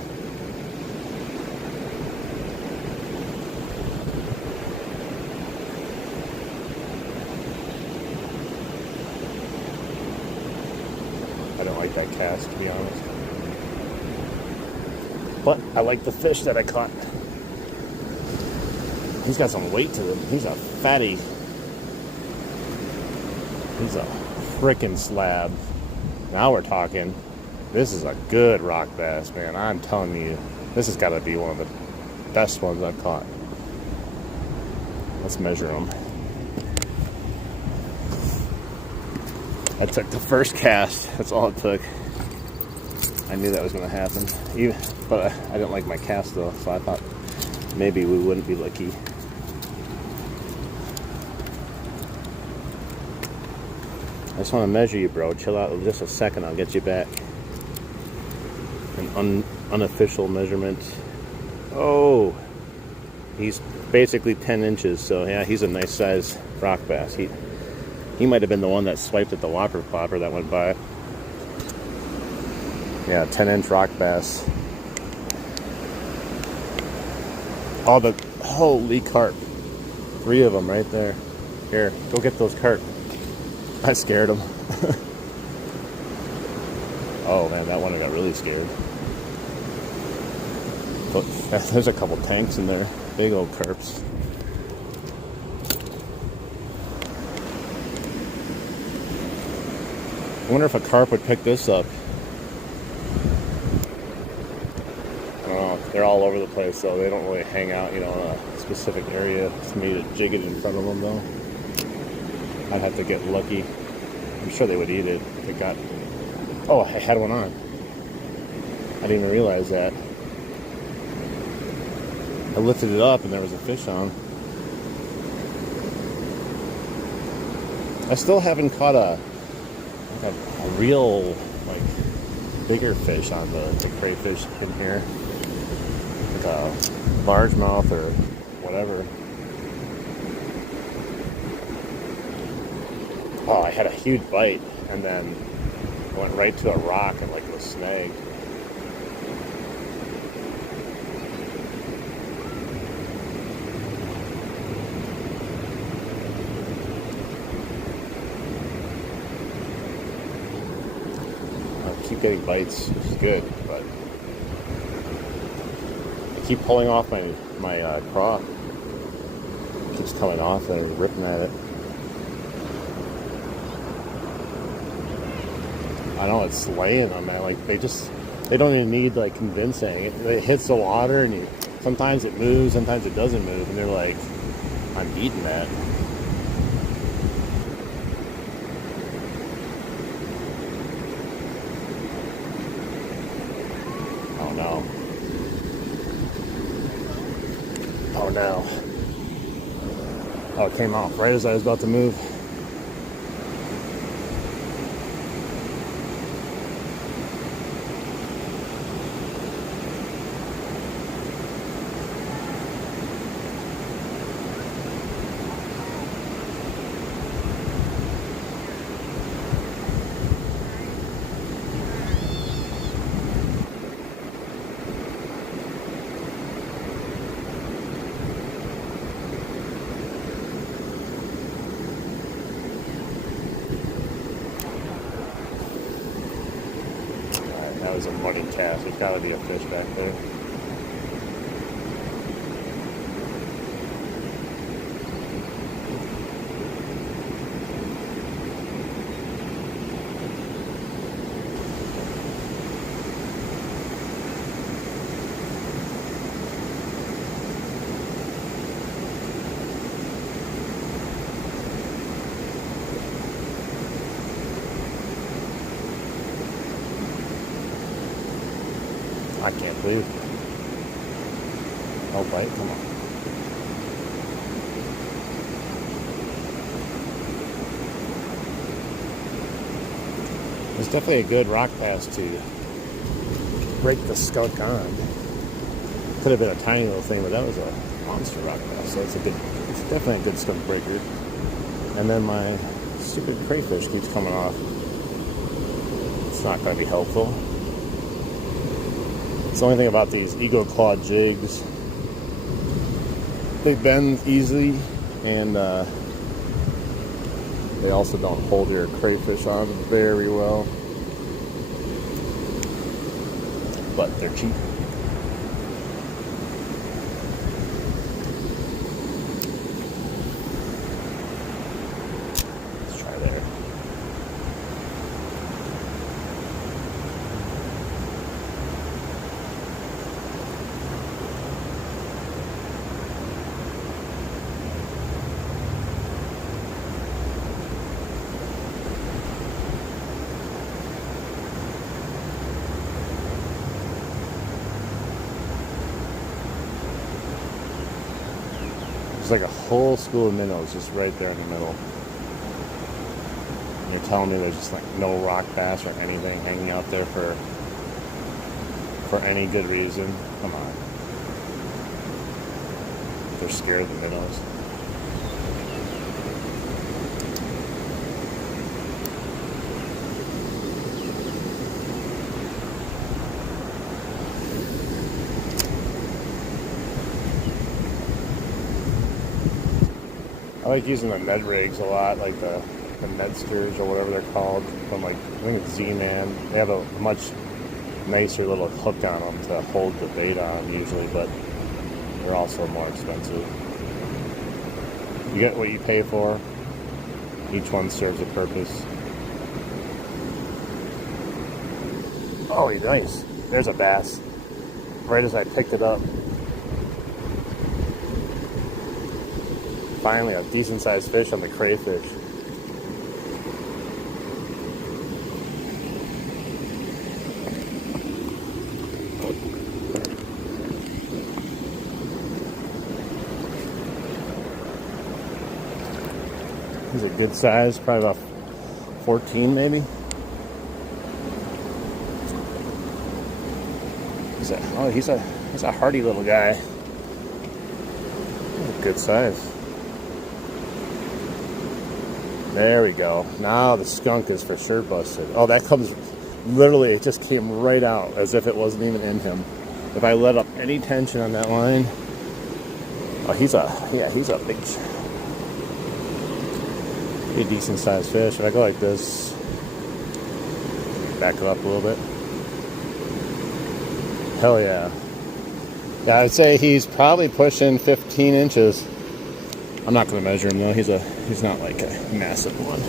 I don't like that cast, to be honest. But I like the fish that I caught. He's got some weight to him. He's a fatty. He's a frickin' slab. Now we're talking. This is a good rock bass, man. I'm telling you, this has got to be one of the best ones I've caught. Let's measure them. I took the first cast. That's all it took. I knew that was going to happen. But I didn't like my cast though, so I thought maybe we wouldn't be lucky. I just want to measure you, bro. Chill out just a second. I'll get you back. An unofficial measurement. Oh, he's basically 10 inches. So yeah, he's a nice size rock bass. He might have been the one that swiped at the whopper plopper that went by. Yeah, 10-inch rock bass. Holy carp. 3 of them right there. Here, go get those carp. I scared him. Oh man, that one I got really scared. But there's a couple tanks in there. Big old carps. I wonder if a carp would pick this up. I don't know. They're all over the place, so they don't really hang out, in a specific area. It's me to jig it in front of them, though. I'd have to get lucky. I'm sure they would eat it. They got... Oh, I had one on. I didn't even realize that. I lifted it up and there was a fish on. I still haven't caught a real, bigger fish on the crayfish in here. Like a largemouth or whatever. Oh, I had a huge bite and then I went right to a rock and was snagged. I keep getting bites, which is good, but I keep pulling off my craw. It keeps coming off and ripping at it. I know it's laying on that. They don't even need convincing. It hits the water, and sometimes it moves, sometimes it doesn't move, and they're like, I'm eating that. Oh no. Oh no. Oh, it came off right as I was about to move. That was a muddy cast. There's got to be a fish back there. I can't believe it. Oh, bite, come on. It's definitely a good rock pass to break the skunk on. Could have been a tiny little thing, but that was a monster rock pass. So it's definitely a good skunk breaker. And then my stupid crayfish keeps coming off. It's not going to be helpful. It's the only thing about these Eagle Claw jigs. They bend easily, and they also don't hold your crayfish on very well. But they're cheap. Let's try there. There's like a whole school of minnows just right there in the middle. And you're telling me there's just like no rock bass or anything hanging out there for any good reason? Come on. They're scared of the minnows. I like using the Med rigs a lot, like the Medsters or whatever they're called, from like, I think it's Z-Man. They have a much nicer little hook on them to hold the bait on usually, but they're also more expensive. You get what you pay for. Each one serves a purpose. Oh, nice. There's a bass. Right as I picked it up. Finally, a decent sized fish on the crayfish. He's a good size, probably about 14 maybe. He's a hardy little guy. He's a good size. There we go. Now the skunk is for sure busted. Oh, that comes literally, it just came right out as if it wasn't even in him. If I let up any tension on that line, oh, he's a big, decent sized fish. If I go like this, back it up a little bit. Hell yeah. Yeah, I would say he's probably pushing 15 inches. I'm not going to measure him though. He's not like a massive one.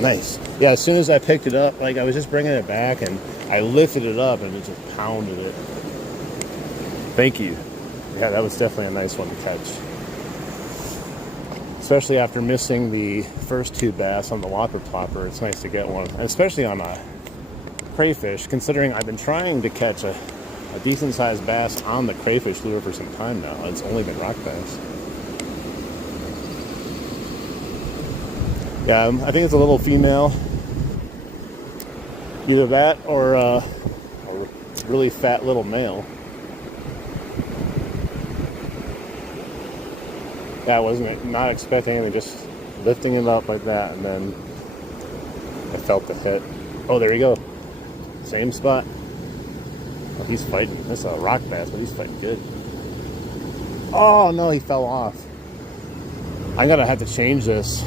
Nice. Yeah, as soon as I picked it up, like I was just bringing it back and I lifted it up and it just pounded it. Thank you. Yeah, that was definitely a nice one to catch. Especially after missing the first two bass on the whopper plopper, it's nice to get one. And especially on a crayfish, considering I've been trying to catch a decent sized bass on the crayfish lure for some time now. It's only been rock bass. Yeah, I think it's a little female. Either that or a really fat little male. Yeah, I wasn't not expecting anything, just lifting it up like that, and then I felt the hit. Oh, there we go. Same spot. Oh, he's fighting. This is a rock bass, but he's fighting good. Oh, no, he fell off. I'm going to have to change this.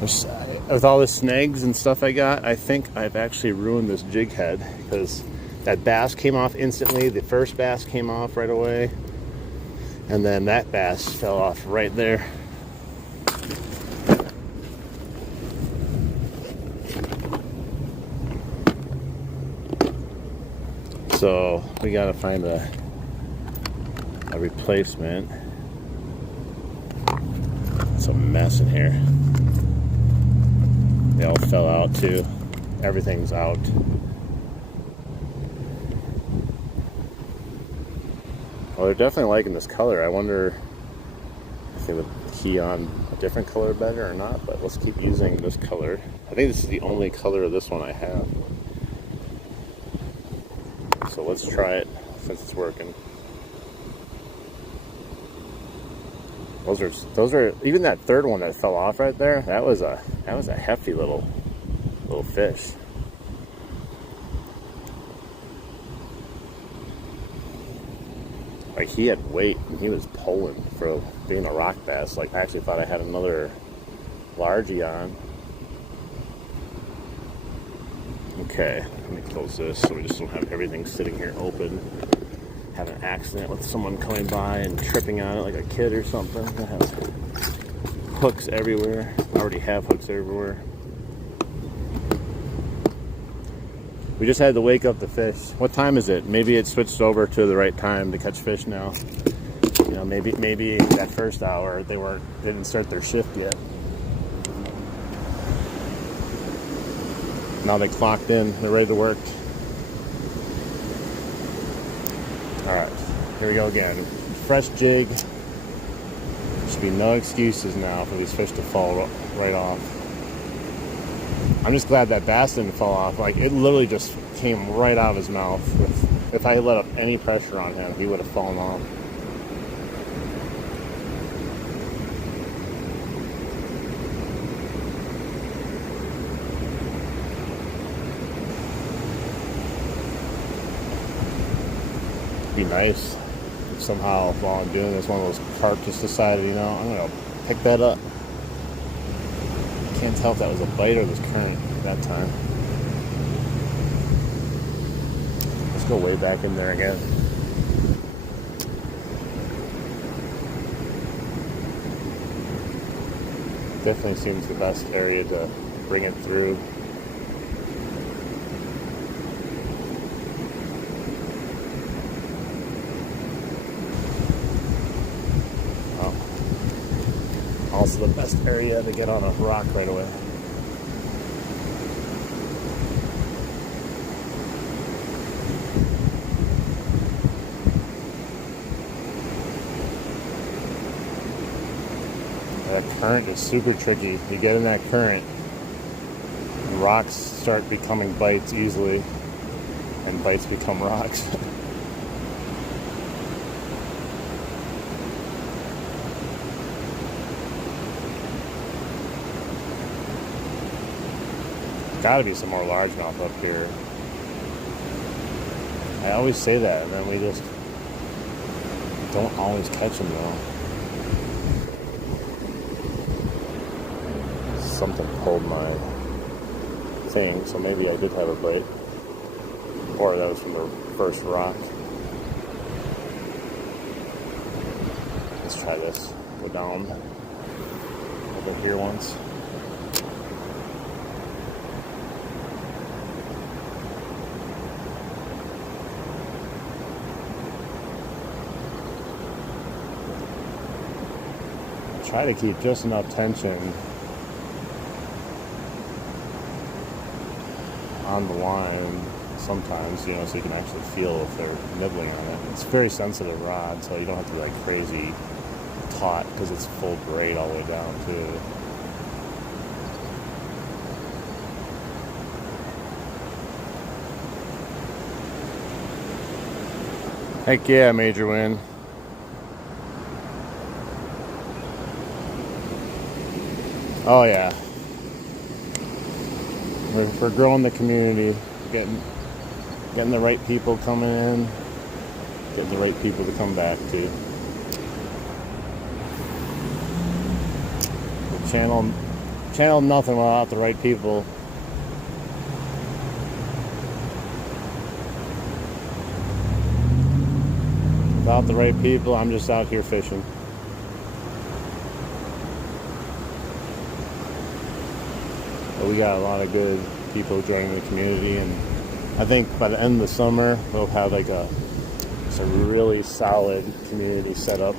With all the snags and stuff I got, I think I've actually ruined this jig head because that bass came off instantly. The first bass came off right away. And then that bass fell off right there. So we gotta find a replacement. It's a mess in here. They all fell out too. Everything's out. Well, they're definitely liking this color. I wonder if they would key on a different color better or not, but let's keep using this color. I think this is the only color of this one I have. So let's try it since it's working. Those are even that third one that fell off right there. That was a hefty little fish. Like he had weight and he was pulling for being a rock bass. Like I actually thought I had another largie on. Okay, let me close this so we just don't have everything sitting here open. Have an accident with someone coming by and tripping on it like a kid or something. I have hooks everywhere. I already have hooks everywhere. We just had to wake up the fish. What time is it? Maybe it switched over to the right time to catch fish now. You know, maybe that first hour they didn't start their shift yet. Now they clocked in. They're ready to work. All right. here we go again. Fresh jig. Should be no excuses now for these fish to fall right off. I'm just glad that bass didn't fall off. Like, it literally just came right out of his mouth. If I let up any pressure on him, he would have fallen off. Be nice if somehow while I'm doing this, one of those carp just decided, you know, I'm gonna pick that up. Can't tell if that was a bite or this current at that time. Let's go way back in there again. Definitely seems the best area to bring it through. Also the best area to get on a rock right away. That current is super tricky. You get in that current, rocks start becoming bites easily, and bites become rocks. Gotta be some more largemouth up here. I always say that, and then we just don't always catch them though. Something pulled my thing, so maybe I did have a bite. Or that was from the first rock. Let's try this. Go down over here once. Try to keep just enough tension on the line sometimes, you know, so you can actually feel if they're nibbling on it. It's a very sensitive rod, so you don't have to be like crazy taut because it's full braid all the way down too. Heck yeah, major win. Oh yeah, we're growing the community, getting the right people coming in, getting the right people to come back to. The channel nothing without the right people. Without the right people, I'm just out here fishing. We got a lot of good people joining the community, and I think by the end of the summer we'll have like a really solid community set up.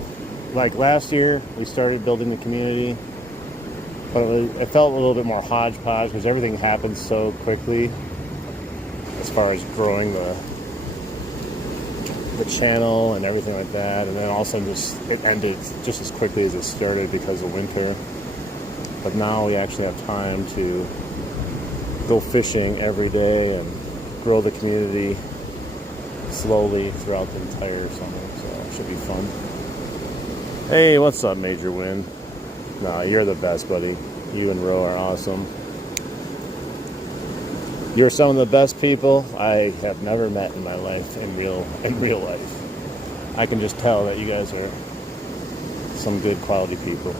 Like last year we started building the community, but it felt a little bit more hodgepodge because everything happened so quickly as far as growing the channel and everything like that, and then all of a sudden it ended just as quickly as it started because of winter. But now we actually have time to go fishing every day and grow the community slowly throughout the entire summer. So it should be fun. Hey, what's up, Major Win? Nah, you're the best, buddy. You and Ro are awesome. You're some of the best people I have never met in my life, in real life. I can just tell that you guys are some good quality people.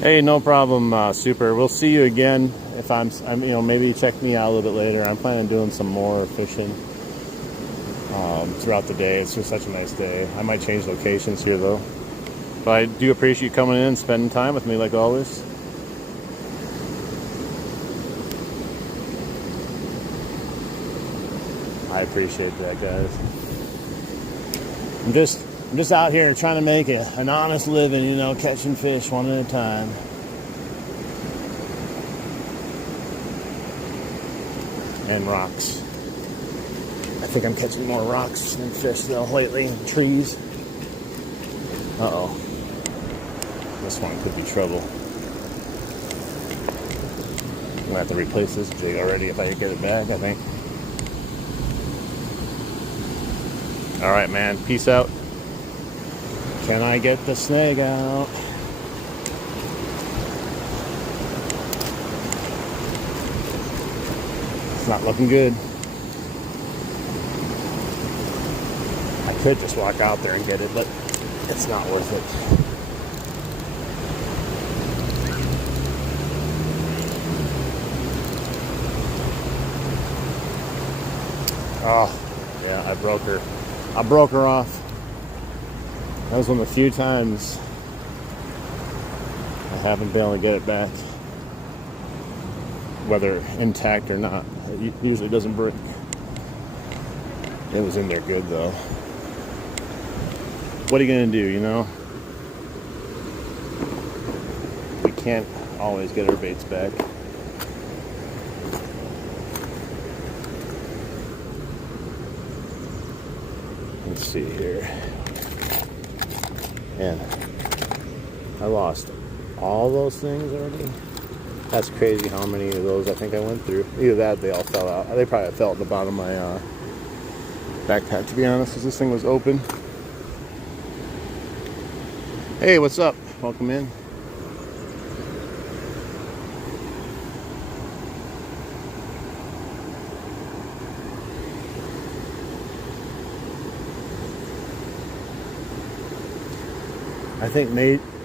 Hey, no problem, Super. We'll see you again. If I'm, you know, maybe check me out a little bit later. I'm planning on doing some more fishing throughout the day. It's just such a nice day. I might change locations here, though. But I do appreciate you coming in and spending time with me like always. I appreciate that, guys. I'm just out here trying to make an honest living, you know, catching fish one at a time. And rocks. I think I'm catching more rocks than fish though lately, and trees. Uh-oh. This one could be trouble. I'm gonna have to replace this jig already if I get it back, I think. Alright, man. Peace out. Can I get the snag out? It's not looking good. I could just walk out there and get it, but it's not worth it. Oh, yeah, I broke her. I broke her off. That was one of the few times I haven't been able to get it back, whether intact or not. It usually doesn't break. It was in there good though. What are you gonna do, you know? We can't always get our baits back. Let's see here. Man, I lost all those things already. That's crazy how many of those I think I went through. Either that, they all fell out. They probably fell at the bottom of my backpack, to be honest, because this thing was open. Hey, what's up? Welcome in. I think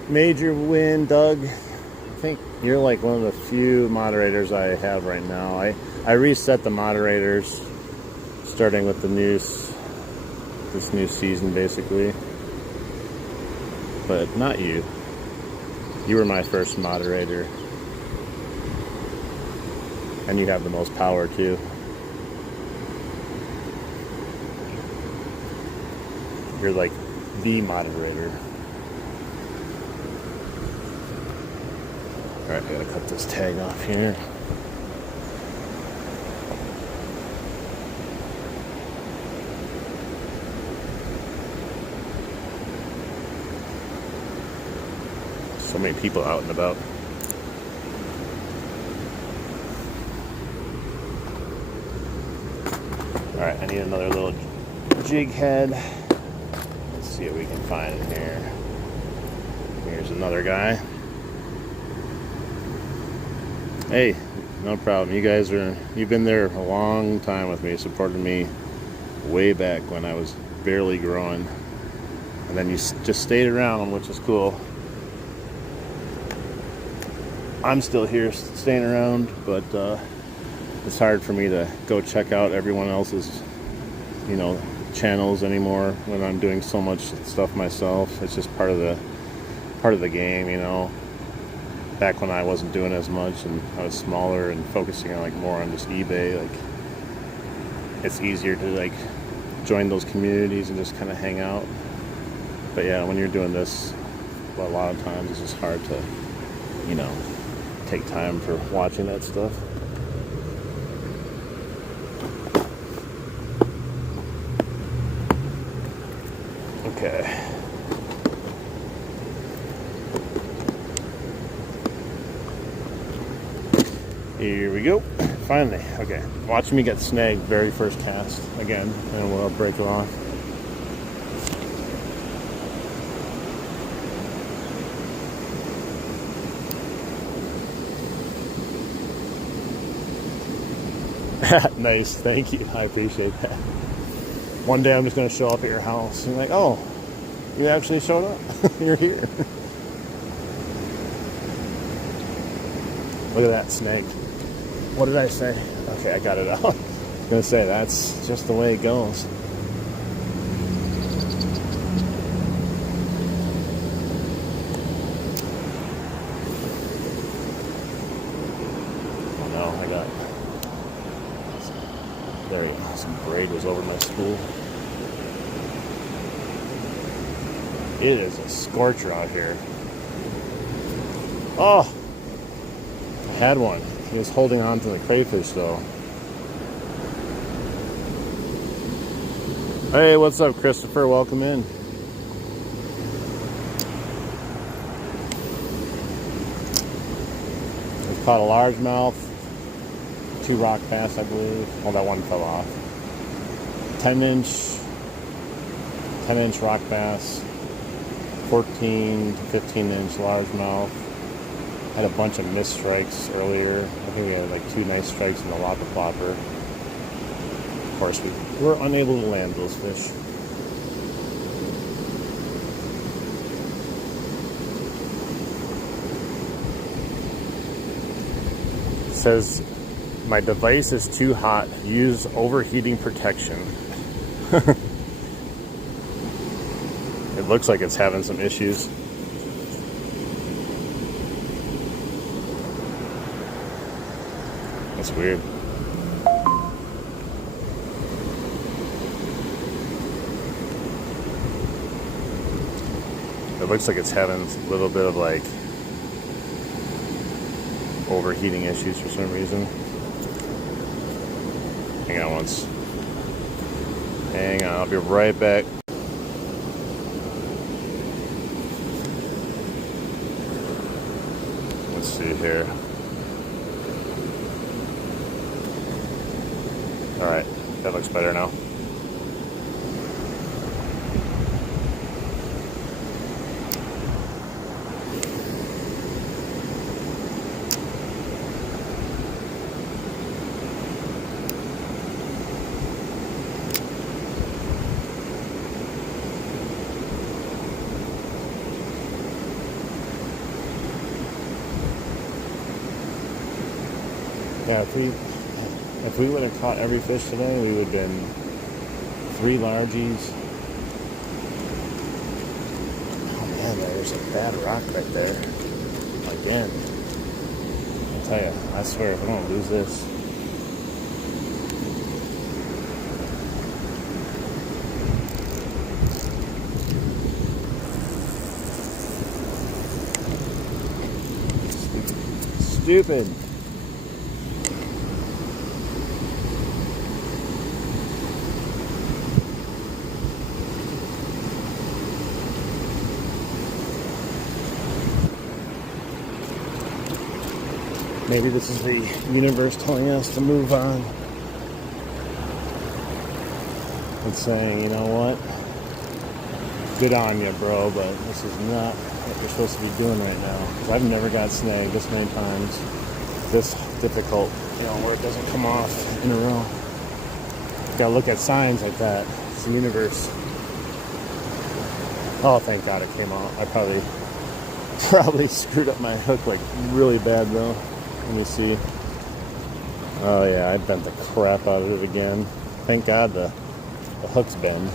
major win, Doug. I think you're like one of the few moderators I have right now. I reset the moderators starting with this new season basically. But not you. You were my first moderator. And you have the most power too. You're like the moderator. Alright, I gotta cut this tag off here. So many people out and about. Alright, I need another little jig head. Let's see what we can find in here. Here's another guy. Hey, no problem. You've been there a long time with me, supporting me way back when I was barely growing. And then you just stayed around, which is cool. I'm still here staying around, but it's hard for me to go check out everyone else's, channels anymore when I'm doing so much stuff myself. It's just part of the game, Back when I wasn't doing as much and I was smaller and focusing on more on just eBay, it's easier to join those communities and just kind of hang out. But yeah, when you're doing this, a lot of times it's just hard to, take time for watching that stuff. Okay. Here we go. Finally. Okay. Watch me get snagged very first cast again, and we'll break her off. Nice. Thank you. I appreciate that. One day I'm just going to show up at your house and oh, you actually showed up. You're here. Look at that snake. What did I say? Okay, I got it out. I was going to say, that's just the way it goes. Oh no, there you go. Some braid was over my spool. It is a scorcher out here. Oh! I had one. He was holding on to the crayfish though. Hey, what's up, Christopher? Welcome in. We've caught a largemouth, 2 rock bass, I believe. Oh, that one fell off. 10-inch rock bass, 14 to 15-inch largemouth. Had a bunch of missed strikes earlier. I think we had like 2 nice strikes in the lopper plopper. Of course, we were unable to land those fish. It says, my device is too hot. Use overheating protection. It looks like it's having some issues. That's weird. It looks like it's having a little bit of like overheating issues for some reason. Hang on once. Hang on, I'll be right back. Let's see here. Alright, that looks better now. Yeah, if we would have caught every fish today, we would have been 3 largies. Oh man, there's a bad rock right there. Again. I'll tell you, I swear, if I don't lose this. Stupid. Maybe this is the universe telling us to move on. It's saying, you know what? Good on you, bro, but this is not what you're supposed to be doing right now. Because I've never got snagged this many times. This difficult, where it doesn't come off in a row. You gotta look at signs like that. It's the universe. Oh, thank God it came out. I probably screwed up my hook like really bad though. Let me see. Oh yeah, I bent the crap out of it again. Thank God the hook's bend.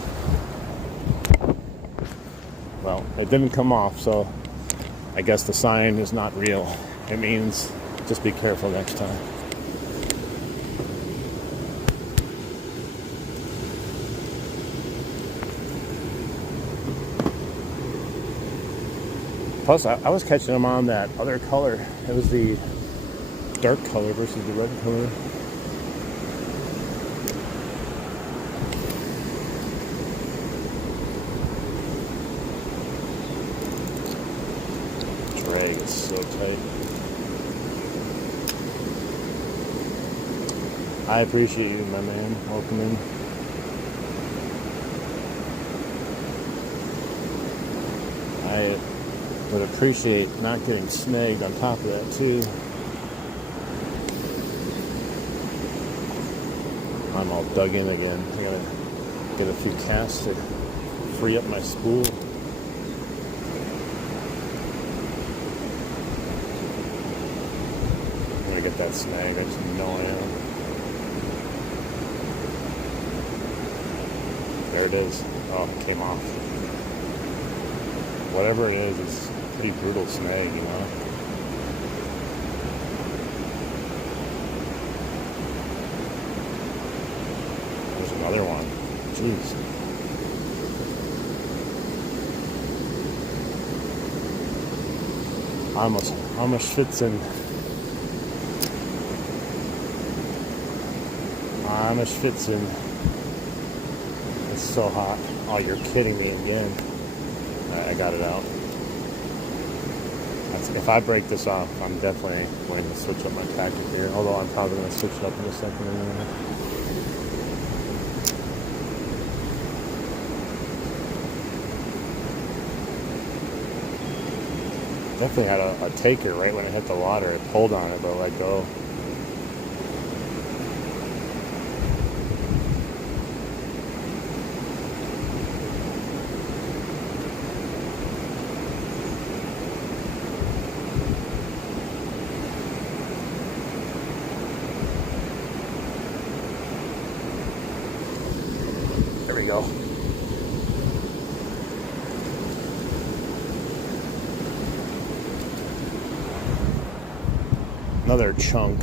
Well, it didn't come off, so I guess the sign is not real. It means just be careful next time. Plus, I was catching them on that other color. It was the dark color versus the red color. Drag is so tight. I appreciate you, my man. Welcome in. I would appreciate not getting snagged on top of that too. I'm all dug in again. I gotta get a few casts to free up my spool. I'm gonna get that snag. I just know I am. There it is. Oh, it came off. Whatever it is, it's a pretty brutal snag, There's another one. Jeez. Almost fits in. It's so hot. Oh, you're kidding me again. Alright, I got it out. If I break this off, I'm definitely going to switch up my tactic here. Although I'm probably going to switch it up in a second anyway. Definitely had a taker right when it hit the water. It pulled on it, but let go. There we go. Another chunk.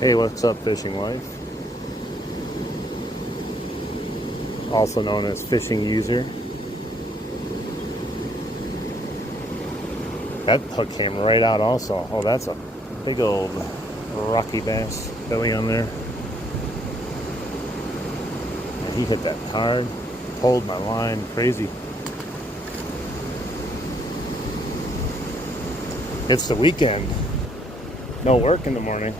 Hey, what's up, fishing life? Also known as fishing user. That hook came right out also. Oh, that's a big old rocky bass belly on there. And he hit that hard. Pulled my line. Crazy. It's the weekend. No work in the morning.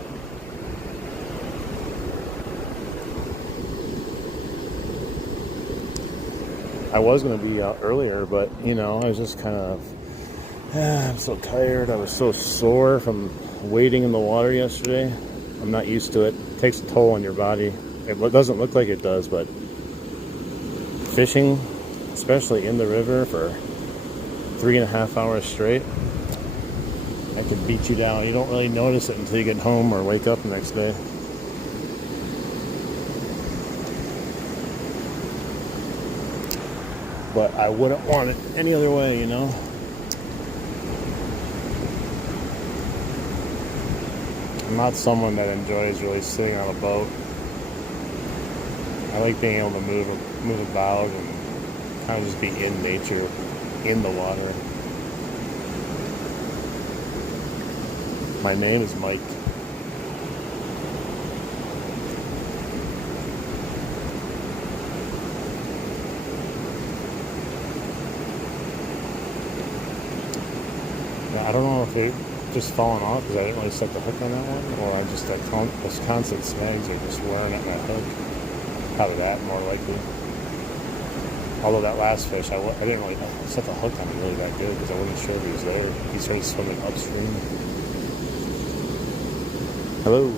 I was going to be out earlier, but, you know, I was just kind of... I'm so tired. I was so sore from wading in the water yesterday. I'm not used to it. It takes a toll on your body. It doesn't look like it does, but fishing, especially in the river for 3.5 hours straight, that could beat you down. You don't really notice it until you get home or wake up the next day. But I wouldn't want it any other way, you know? I'm not someone that enjoys really sitting on a boat. I like being able to move about and kind of just be in nature, in the water. My name is Mike. Now, I don't know if it just fallen off because I didn't really set the hook on that one, or I just those constant snags are just wearing at my hook. Probably that, more likely. Although that last fish, I didn't really set the hook on him really that good because I wasn't sure if he was there. He started swimming upstream. Hello.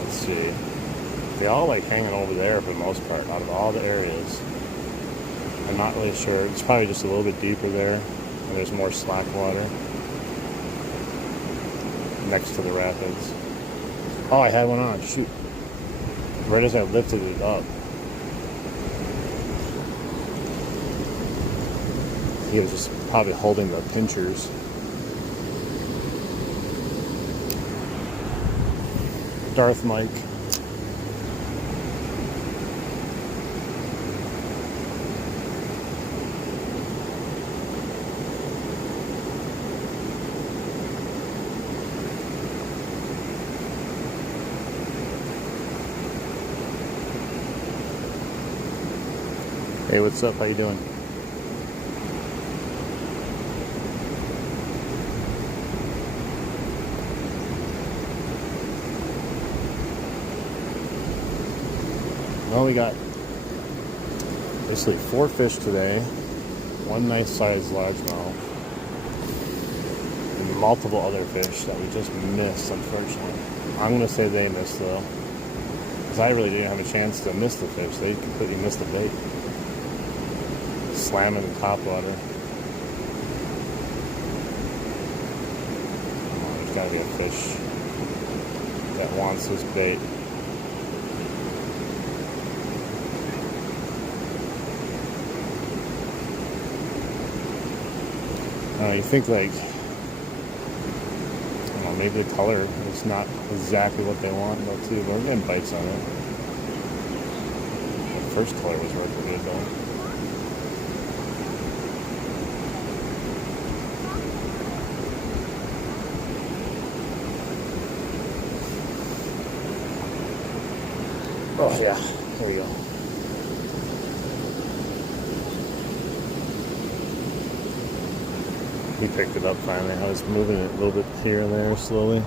Let's see. They all like hanging over there for the most part, out of all the areas. I'm not really sure. It's probably just a little bit deeper there, and there's more slack water next to the rapids. Oh, I had one on. Shoot. Right as I lifted it up. He was just probably holding the pinchers. Darth Mike. Hey, what's up? How you doing? Well, we got basically 4 fish today, 1 nice sized largemouth, and multiple other fish that we just missed, unfortunately. I'm going to say they missed, though, because I really didn't have a chance to miss the fish. They completely missed the bait. Slamming the top water. Oh, there's got to be a fish that wants this bait. You think like, I don't know, maybe the color is not exactly what they want though too, but we're getting bites on it. first color was working good though. Oh yeah, there we go. He picked it up finally. I was moving it a little bit here and there slowly.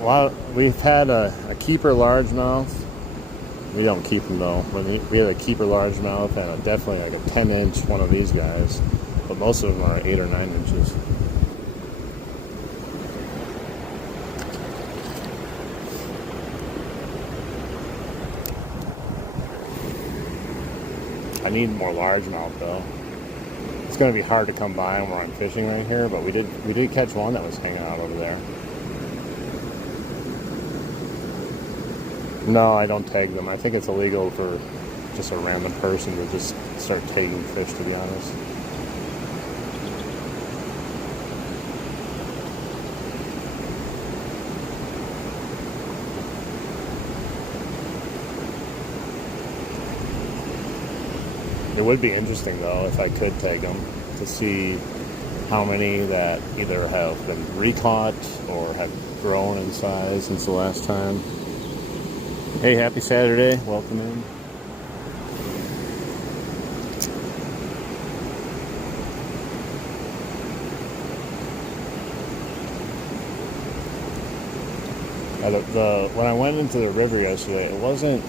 Well, we've had a keeper largemouth. We don't keep them though, but we had a keeper largemouth and definitely like a 10-inch one of these guys. But most of them are 8 or 9 inches. I need more largemouth though. It's going to be hard to come by when I'm fishing right here, but we did catch one that was hanging out over there. No, I don't tag them. I think it's illegal for just a random person to just start tagging fish, to be honest. It would be interesting though if I could tag them to see how many that either have been recaught or have grown in size since the last time. Hey, happy Saturday. Welcome in. When I went into the river yesterday, it wasn't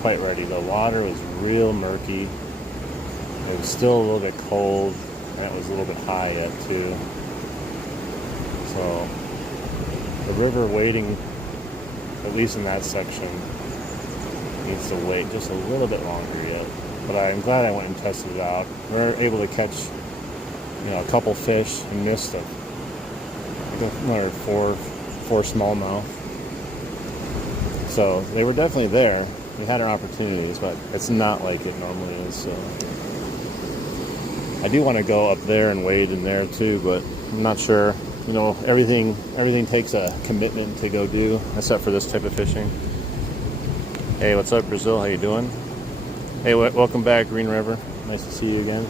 quite ready. The water was real murky. It was still a little bit cold, and it was a little bit high yet too. So the river wading, at least in that section, needs to wait just a little bit longer yet. But I'm glad I went and tested it out. We were able to catch, a couple fish and missed another four smallmouth. So they were definitely there. We had our opportunities, but it's not like it normally is. So I do want to go up there and wade in there too, but I'm not sure. Everything takes a commitment to go do, except for this type of fishing. Hey, what's up, Brazil? How you doing? Hey, welcome back, Green River. Nice to see you again.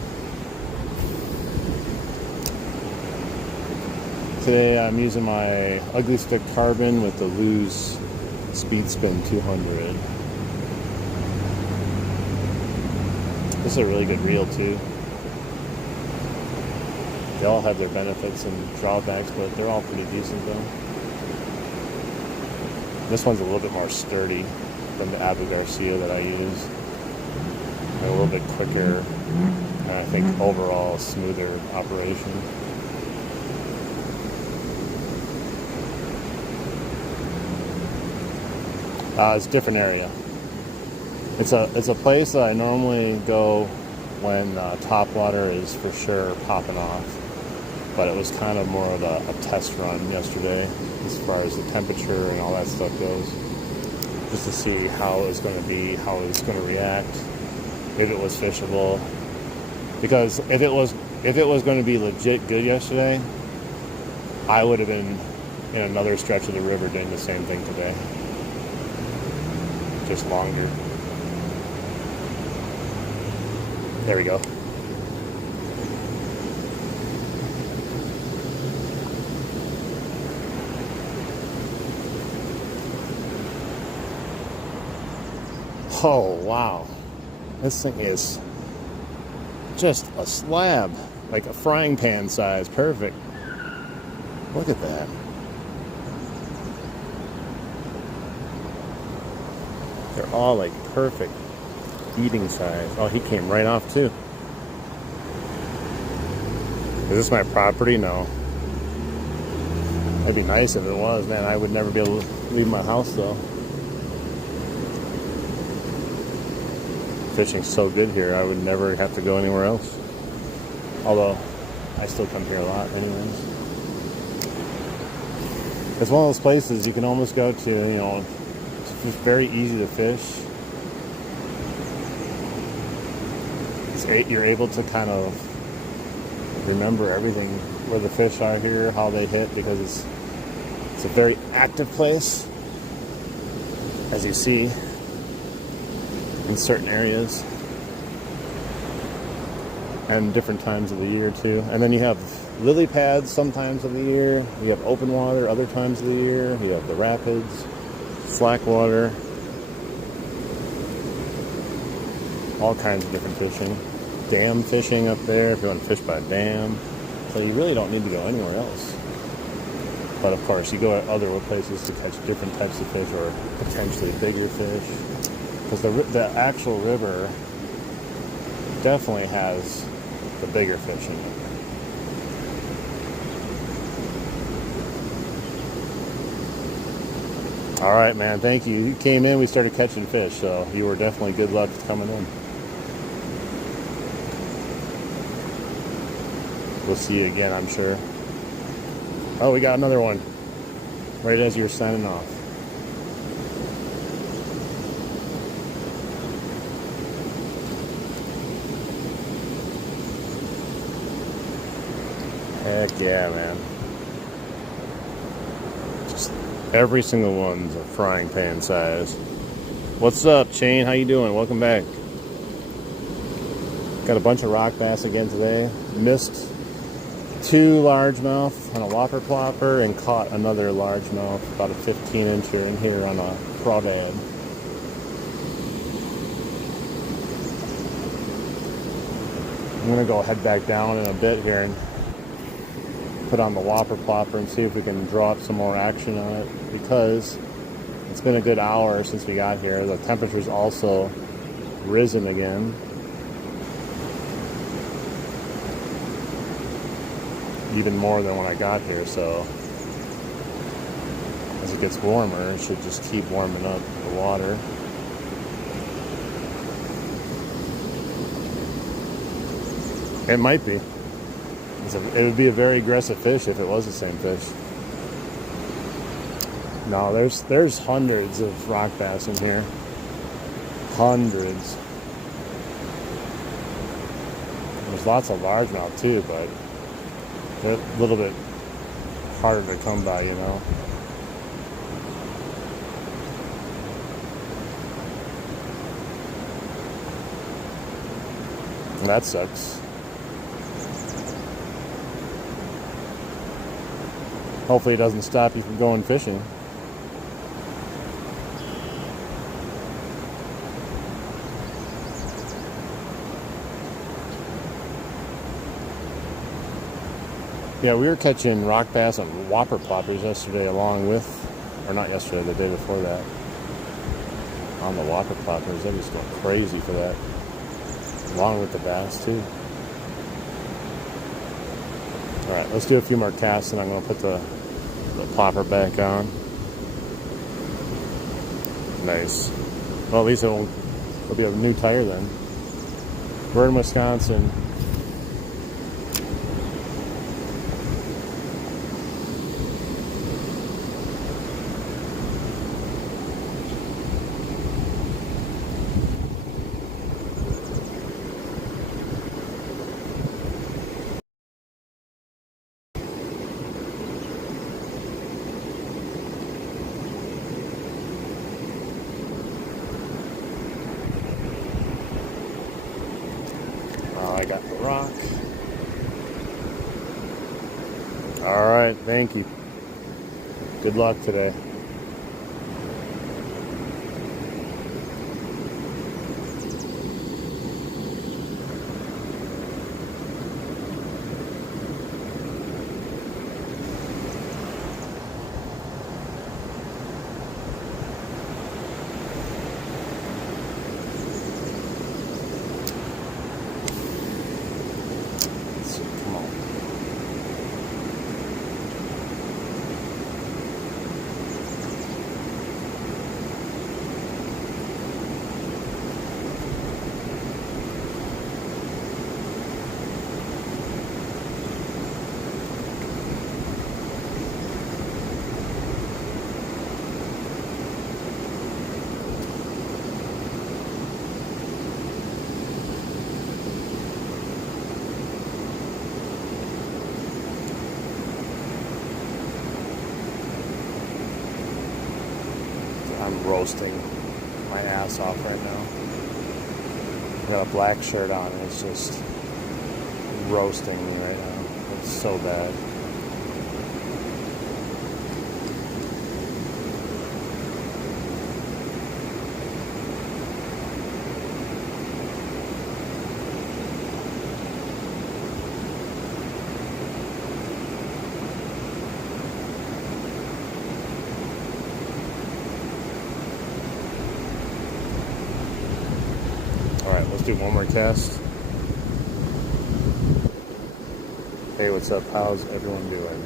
Today I'm using my Ugly Stick Carbon with the Lose Speed Spin 200. This is a really good reel too. They all have their benefits and drawbacks, but they're all pretty decent though. This one's a little bit more sturdy than the Abu Garcia that I use. And a little bit quicker, and I think overall smoother operation. It's a different area. It's a place that I normally go when top water is for sure popping off, but it was kind of more of a test run yesterday as far as the temperature and all that stuff goes, just to see how it was going to be, how it was going to react, if it was fishable. Because if it was going to be legit good yesterday, I would have been in another stretch of the river doing the same thing today, just longer. There we go. Oh, wow. This thing is just a slab, like a frying pan size. Perfect. Look at that. They're all like perfect eating size. Oh, he came right off too. Is this my property? No. It'd be nice if it was, man. I would never be able to leave my house though. Fishing's so good here, I would never have to go anywhere else. Although, I still come here a lot anyways. It's one of those places you can almost go to, it's just very easy to fish. You're able to kind of remember everything where the fish are here, how they hit, because it's a very active place, as you see in certain areas, and different times of the year too. And then you have lily pads sometimes of the year, you have open water other times of the year, you have the rapids, slack water, all kinds of different fishing. Dam fishing up there if you want to fish by a dam. So you really don't need to go anywhere else. But of course, you go to other places to catch different types of fish or potentially bigger fish. Because the actual river definitely has the bigger fish in it. All right, man, thank you. You came in, we started catching fish, so you were definitely good luck coming in. We'll see you again, I'm sure. Oh, we got another one. Right as you're signing off. Heck yeah, man. Just every single one's a frying pan size. What's up, Shane? How you doing? Welcome back. Got a bunch of rock bass again today. Missed 2 largemouth on a whopper plopper and caught another largemouth, about a 15-incher in here on a crawdad. I'm gonna go head back down in a bit here and put on the whopper plopper and see if we can draw up some more action on it, because it's been a good hour since we got here. The temperature's also risen again. Even more than when I got here, so as it gets warmer, it should just keep warming up the water. It might be. It would be a very aggressive fish if it was the same fish. No, there's hundreds of rock bass in here. Hundreds. There's lots of largemouth too, but they're a little bit harder to come by, you know. And that sucks. Hopefully it doesn't stop you from going fishing. Yeah, we were catching rock bass and whopper ploppers yesterday along with, or not yesterday, the day before that. On the whopper ploppers, they just go crazy for that. Along with the bass too. Alright, let's do a few more casts and I'm going to put the plopper back on. Nice. Well, at least it'll be a new tire then. We're in Wisconsin. I got the rock. All right, thank you. Good luck today. roasting my ass off right now. I got a black shirt on and it's just roasting me right now. It's so bad. Alright, let's do one more test. Hey, what's up? How's everyone doing?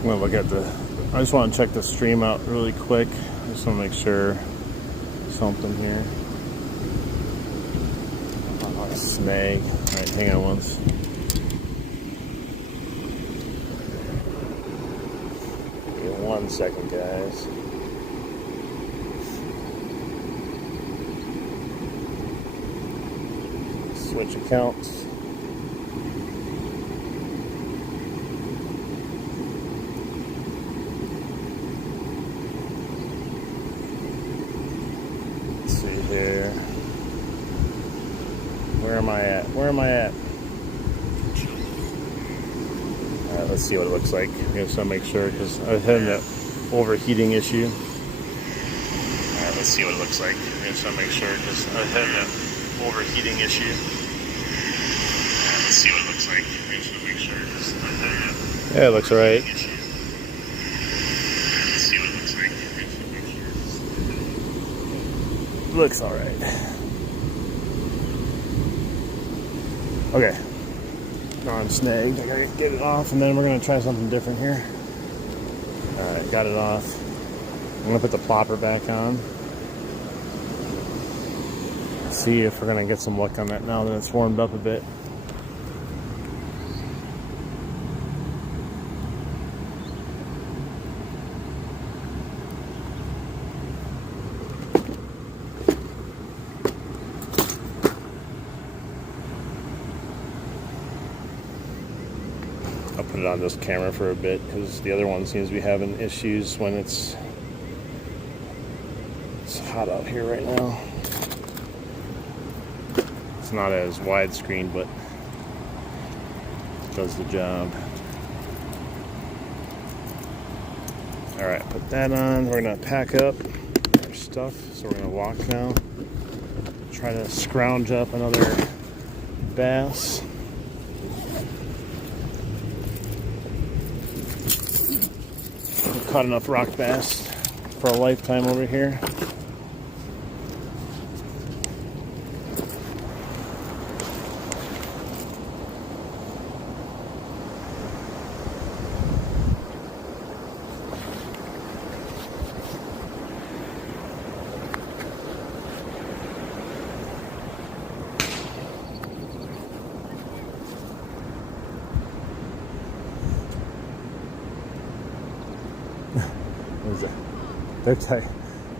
I'm gonna look at I just want to check the stream out really quick. I just want to make sure something here. Oh, snag. Alright, hang on once. Give me 1 second, guys. Switch accounts. Here. Where am I at? Where am I at? Alright, let's see what it looks like. I just want to make sure because I was having that overheating issue. Alright, let's see what it looks like. I just want to make sure because I was having that overheating issue. Alright, let's see what it looks like. I just want to make sure because I was having that. Yeah, it looks alright. Looks all right. Okay. Now I'm snagged. I gotta get it off, and then we're gonna try something different here. All right, got it off. I'm gonna put the plopper back on. See if we're gonna get some luck on that now that it's warmed up a bit. I'll put it on this camera for a bit because the other one seems to be having issues when it's hot out here right now. It's not as widescreen, but it does the job. Alright, put that on. We're going to pack up our stuff. So we're going to walk now. Try to scrounge up another bass. Caught enough rock bass for a lifetime over here.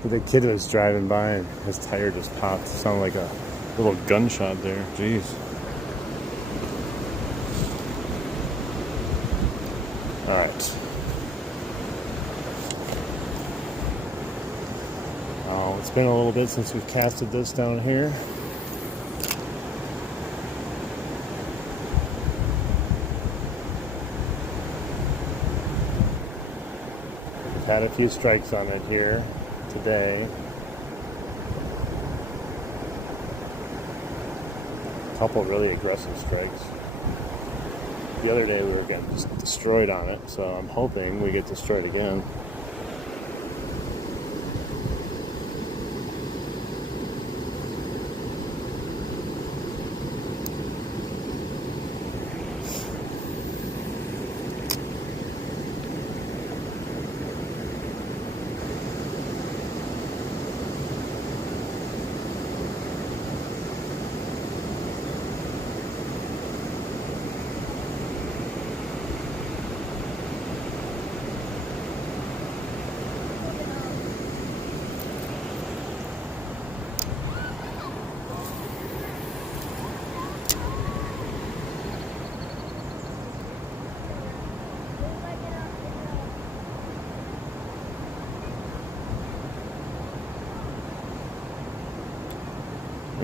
The kid was driving by and his tire just popped. It sounded like a little gunshot there. Jeez. Alright. Oh, it's been a little bit since we've casted this down here. We've had a few strikes on it here today. A couple really aggressive strikes. The other day we were getting destroyed on it, so I'm hoping we get destroyed again.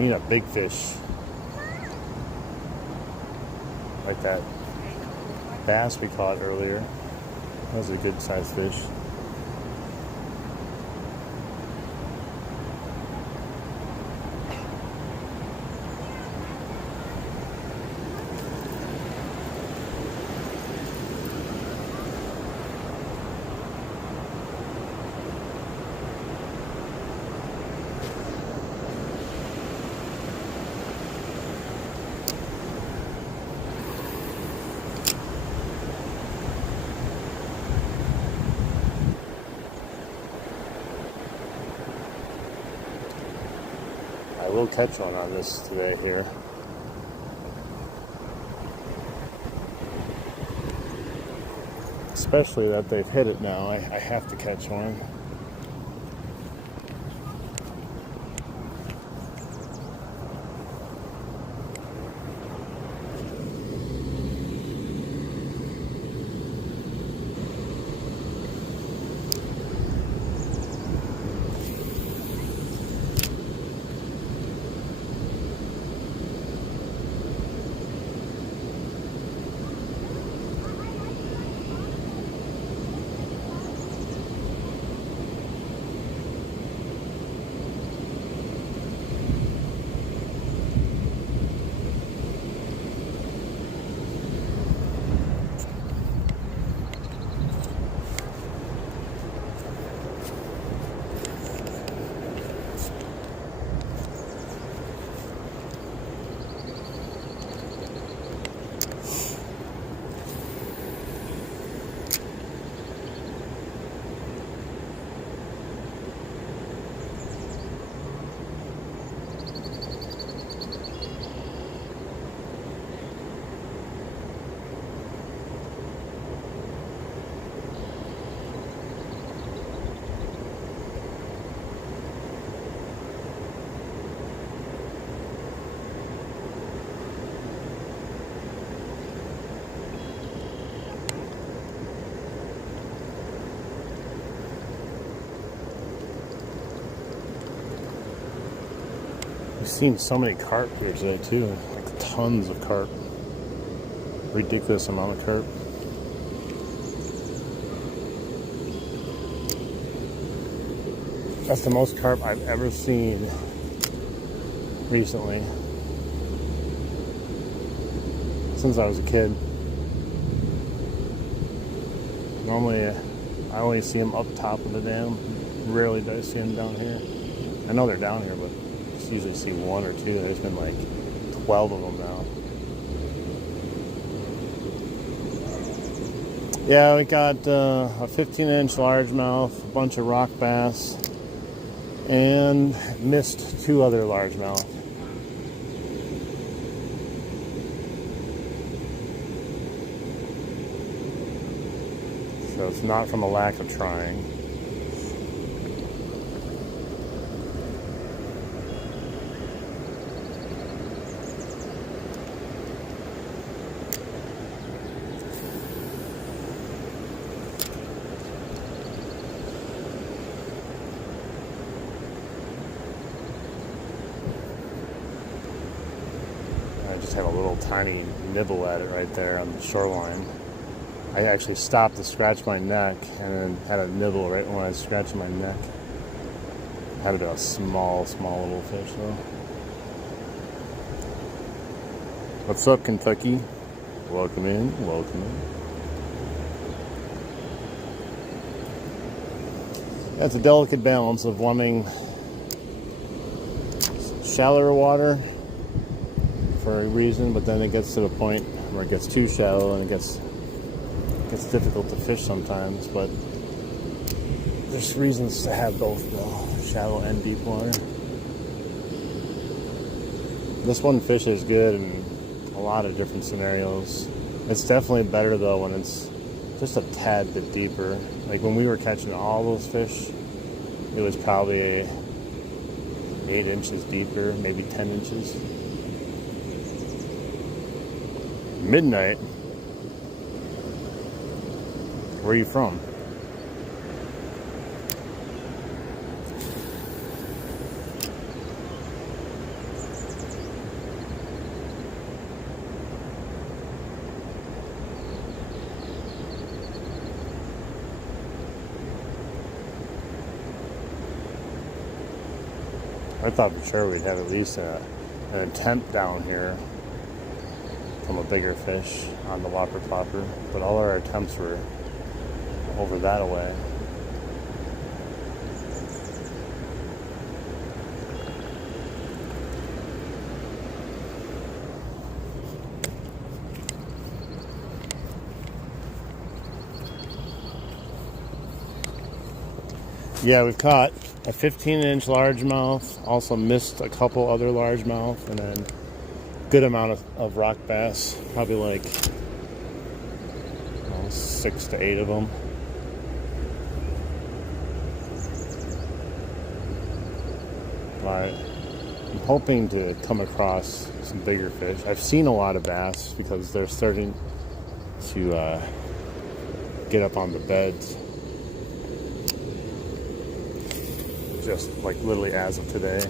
need a big fish. Like that bass we caught earlier. That was a good sized fish. I will catch one on this today here. Especially that they've hit it now. I have to catch one. We've seen so many carp here today too, like tons of carp. Ridiculous amount of carp. That's the most carp I've ever seen recently, since I was a kid. Normally I only see them up top of the dam. Rarely do I see them down here. I know they're down here, but I usually see one or two. There's been like 12 of them now. Yeah, we got a 15-inch largemouth, a bunch of rock bass, and missed 2 other largemouth. So it's not from a lack of trying. I just had a little tiny nibble at it right there on the shoreline. I actually stopped to scratch my neck and then had a nibble right when I was scratching my neck. Had a small little fish though. What's up, Kentucky? Welcome in, welcome in. That's a delicate balance of wanting shallower water for a reason, but then it gets to the point where it gets too shallow and it gets difficult to fish sometimes. But there's reasons to have both though, shallow and deep water. This one fishes good in a lot of different scenarios. It's definitely better though when it's just a tad bit deeper. Like when we were catching all those fish, it was probably 8 inches deeper, maybe 10 inches. Midnight? Where are you from? I thought for sure we'd have at least an attempt down here from a bigger fish on the whopper plopper, but all our attempts were over that away. Yeah, we've caught a 15-inch largemouth, also missed a couple other largemouth, and then good amount of rock bass, probably like 6 to 8 of them. But I'm hoping to come across some bigger fish. I've seen a lot of bass because they're starting to get up on the beds. Just like literally as of today.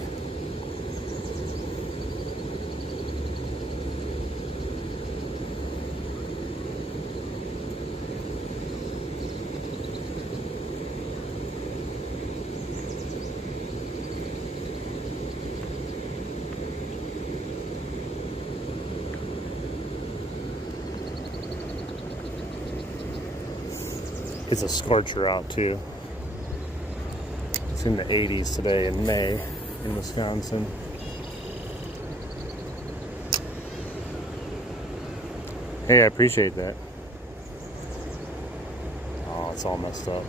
It's a scorcher out too. It's in the 80s today in May in Wisconsin. Hey, I appreciate that. Oh, it's all messed up.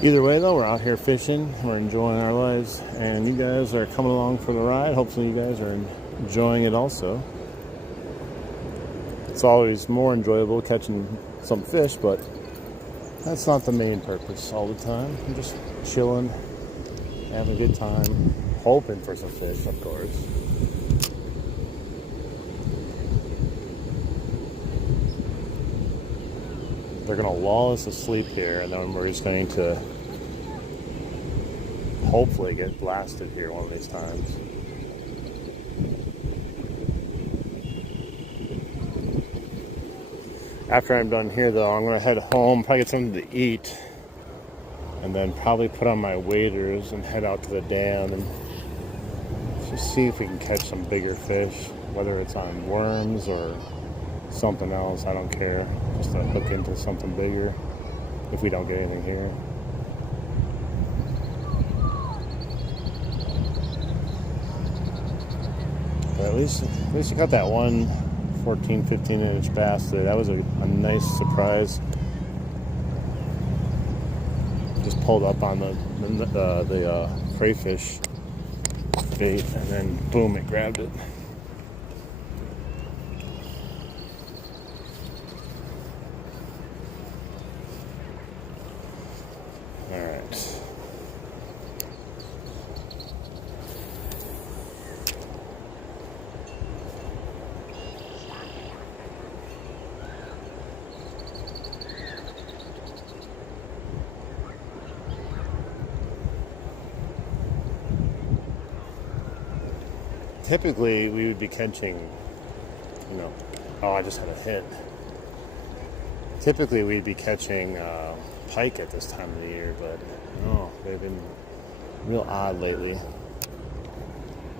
Either way though, we're out here fishing, we're enjoying our lives, and you guys are coming along for the ride. Hopefully you guys are enjoying it also. It's always more enjoyable catching some fish, but that's not the main purpose all the time. I'm just chilling, having a good time, hoping for some fish, of course. They're gonna lull us asleep here, and then we're just going to hopefully get blasted here one of these times. After I'm done here though, I'm gonna head home, probably get something to eat, and then probably put on my waders and head out to the dam and just see if we can catch some bigger fish, whether it's on worms or something else, I don't care. Just to hook into something bigger if we don't get anything here. But at least we got that one 15-inch bass today. That was a nice surprise. Just pulled up on the crayfish bait, and then boom, it grabbed it. All right. Typically, we would be catching, oh, I just had a hit. Typically, we'd be catching pike at this time of the year, but no, they've been real odd lately.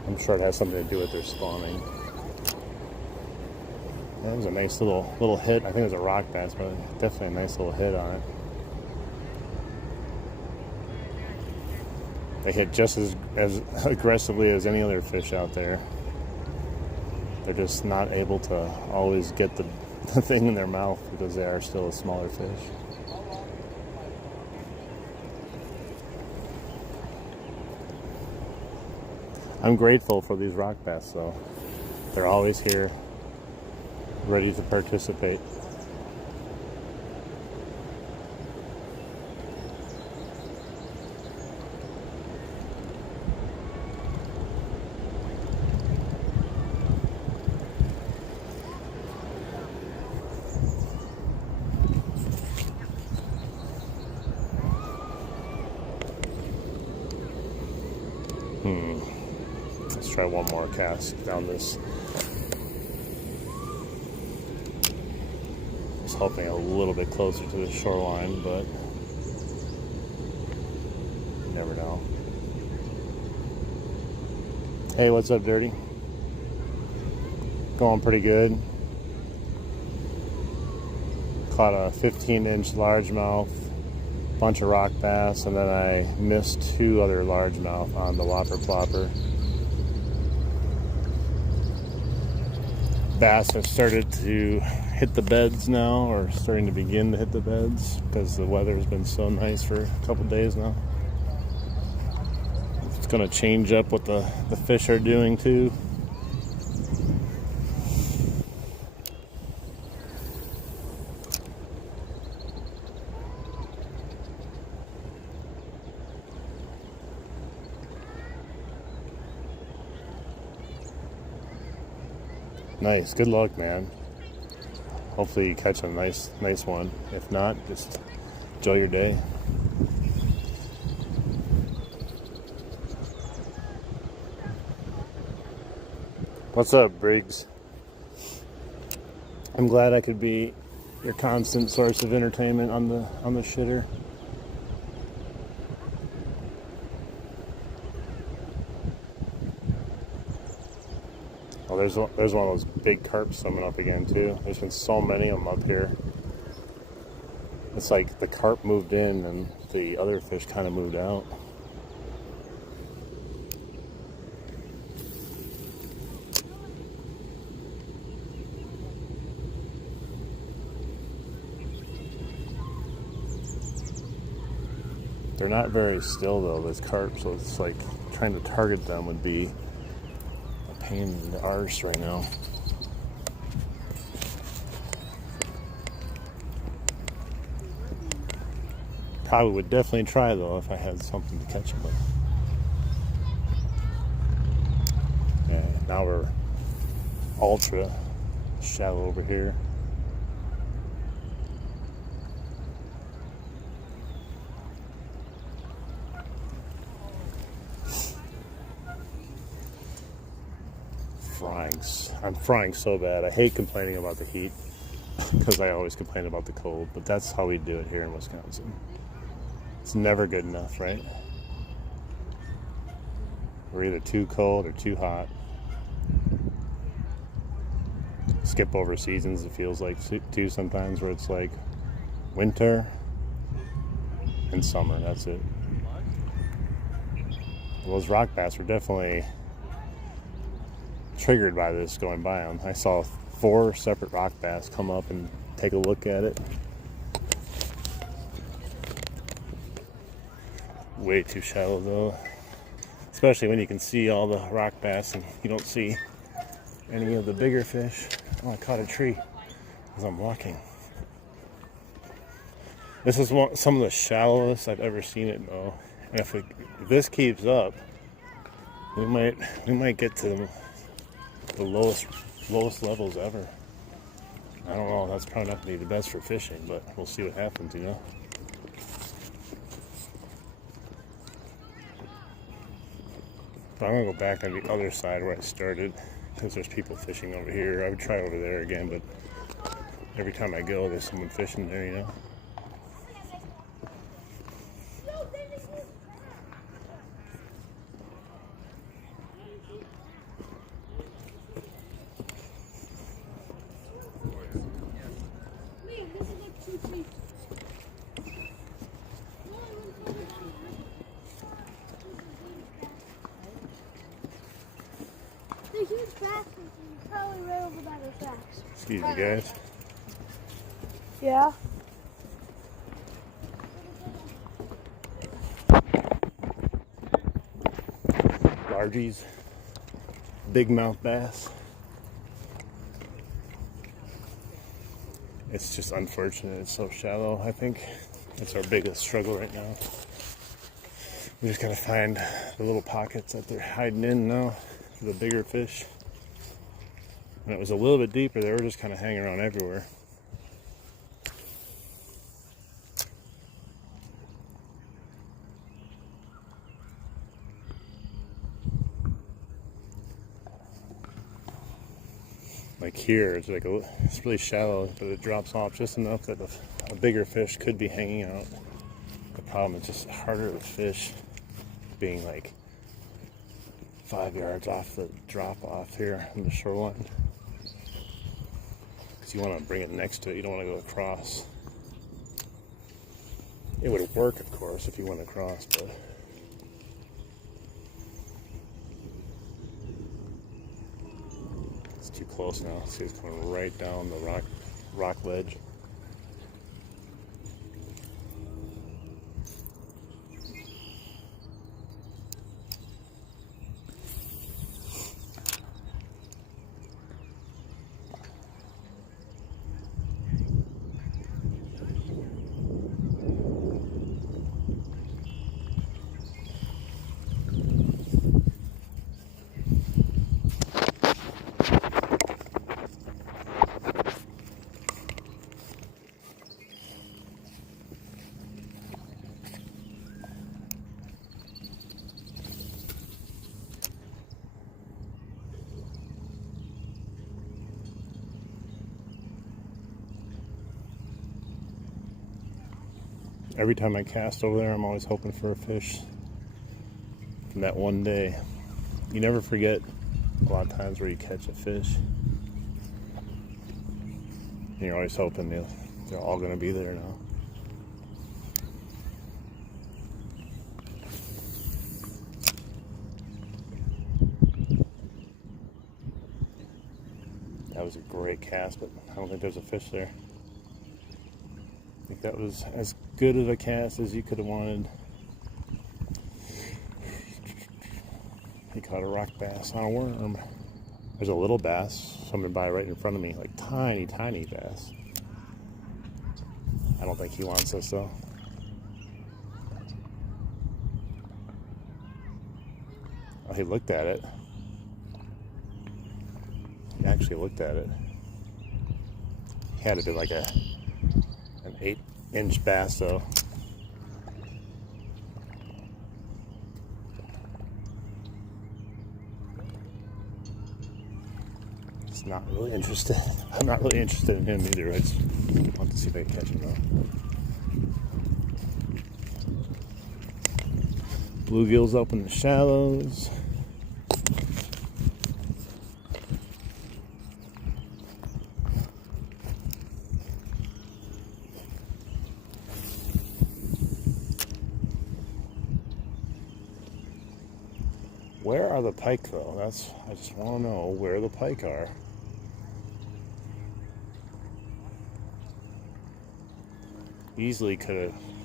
I'm sure it has something to do with their spawning. That was a nice little hit. I think it was a rock bass, but definitely a nice little hit on it. They hit just as aggressively as any other fish out there. They're just not able to always get the thing in their mouth because they are still a smaller fish. I'm grateful for these rock bass though. They're always here, ready to participate. Let's try one more cast down this was hoping a little bit closer to the shoreline, but you never know. Hey, what's up, Dirty? Going pretty good. Caught a 15-inch largemouth, bunch of rock bass, and then I missed 2 other largemouth on the whopper plopper. Bass have started to hit the beds now, or starting to begin to hit the beds, because the weather has been so nice for a couple days now. It's going to change up what the fish are doing too. Nice, good luck, man. Hopefully you catch a nice one. If not, just enjoy your day. What's up, Briggs? I'm glad I could be your constant source of entertainment on the shitter. Oh, there's one of those big carp swimming up again too. There's been so many of them up here. It's like the carp moved in and the other fish kind of moved out. They're not very still though, those carp, so it's like trying to target them would be a pain in the arse right now. Probably would definitely try though if I had something to catch them with. Yeah, now we're ultra shallow over here. I'm frying so bad. I hate complaining about the heat because I always complain about the cold, but that's how we do it here in Wisconsin. It's never good enough, right? We're either too cold or too hot. Skip over seasons, it feels like too sometimes, where it's like winter and summer, that's it. Those rock bass were definitely triggered by this going by them. I saw 4 separate rock bass come up and take a look at it. Way too shallow though, especially when you can see all the rock bass and you don't see any of the bigger fish. Oh, I caught a tree as I'm walking. This is some of the shallowest I've ever seen it though. And if this keeps up, we might get to the lowest levels ever. I don't know, that's probably not going to be the best for fishing, but we'll see what happens, you know. But I'm going to go back on the other side where I started, because there's people fishing over here. I would try over there again, but every time I go, there's someone fishing there, you know. Excuse me, guys. Yeah. Largies, big mouth bass. It's just unfortunate it's so shallow. I think it's our biggest struggle right now. We just gotta find the little pockets that they're hiding in now for the bigger fish. When it was a little bit deeper, they were just kind of hanging around everywhere. Like here, it's like it's really shallow, but it drops off just enough that a bigger fish could be hanging out. The problem is just harder to fish, being like 5 yards off the drop off here on the shoreline. Because you want to bring it next to it, you don't want to go across. It would work, of course, if you went across, but it's too close now. See, it's coming right down the rock ledge. Every time I cast over there, I'm always hoping for a fish from that one day. You never forget a lot of times where you catch a fish. And you're always hoping they're all going to be there now. That was a great cast, but I don't think there's a fish there. I think that was as good of a cast as you could have wanted. He caught a rock bass on a worm. There's a little bass swimming by right in front of me, like tiny, tiny bass. I don't think he wants us though. Oh, he looked at it. He actually looked at it. He had to be like an 8-inch bass though. Just not really interested. I'm not really interested in him either. I just want to see if I can catch him though. Bluegills up in the shallows. Where are the pike though? I just want to know where the pike are. Easily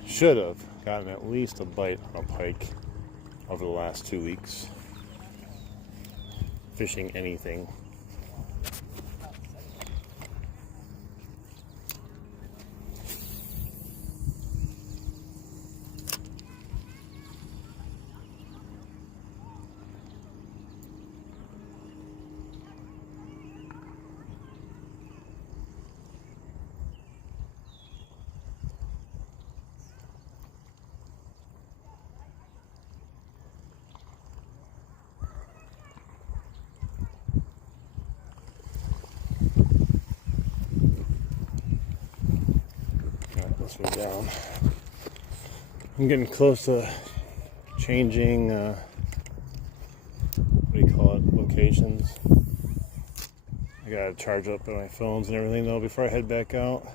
should have gotten at least a bite on a pike over the last 2 weeks. Fishing anything. This one down. I'm getting close to changing what do you call it, locations. I gotta charge up my phones and everything though before I head back out.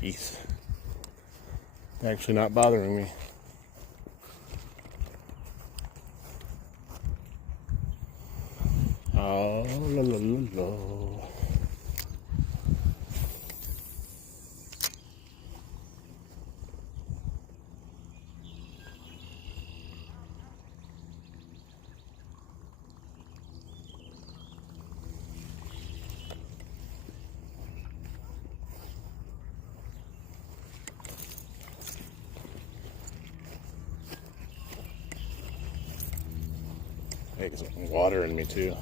Geese. They're actually not bothering me. Oh, la la la la. Hey, there's water in me too.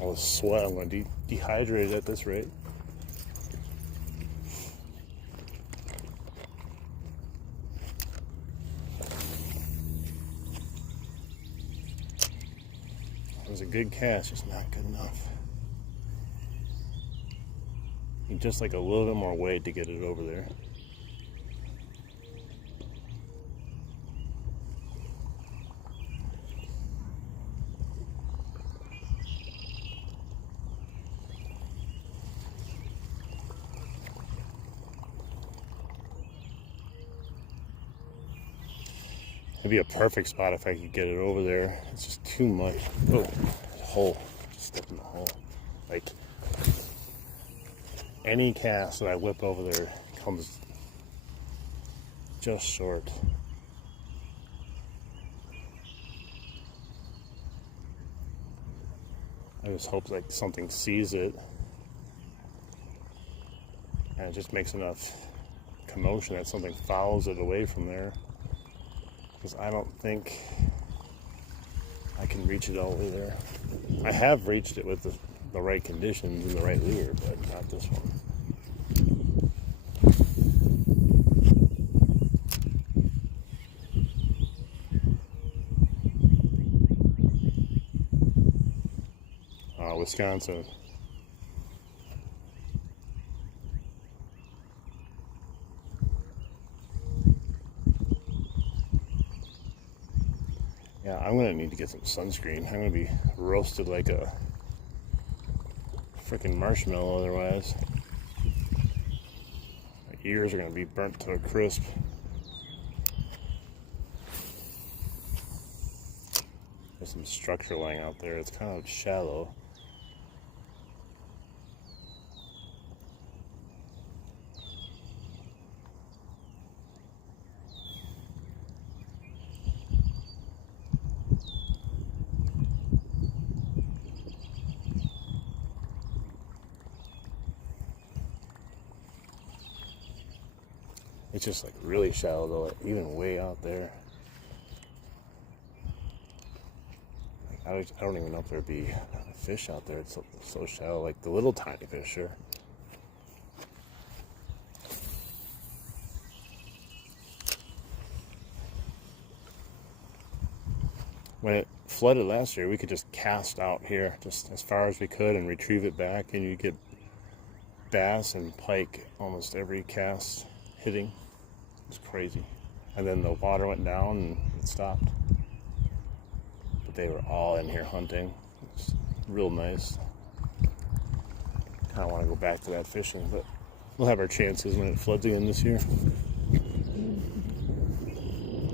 All this sweat, I'm going to dehydrate at this rate. It was a good cast, just not good enough. You just like a little bit more weight to get it over there. It'd be a perfect spot if I could get it over there. It's just too much. Oh, hole. Just step in the hole. Like, any cast that I whip over there comes just short. I just hope like something sees it and it just makes enough commotion that something follows it away from there. Because I don't think I can reach it all the way there. I have reached it with the right conditions and the right lure, but not this one. Wisconsin. Yeah, I'm gonna need to get some sunscreen. I'm gonna be roasted like a freaking marshmallow otherwise. My ears are gonna be burnt to a crisp. There's some structure laying out there. It's kind of shallow. It's just like really shallow though, like even way out there. Like, I don't even know if there'd be a fish out there. It's so shallow, like the little tiny fish, sure. When it flooded last year, we could just cast out here just as far as we could and retrieve it back, and you get bass and pike almost every cast hitting. It's crazy. And then the water went down and it stopped. But they were all in here hunting. It's real nice. Kind of want to go back to that fishing, but we'll have our chances when it floods again this year.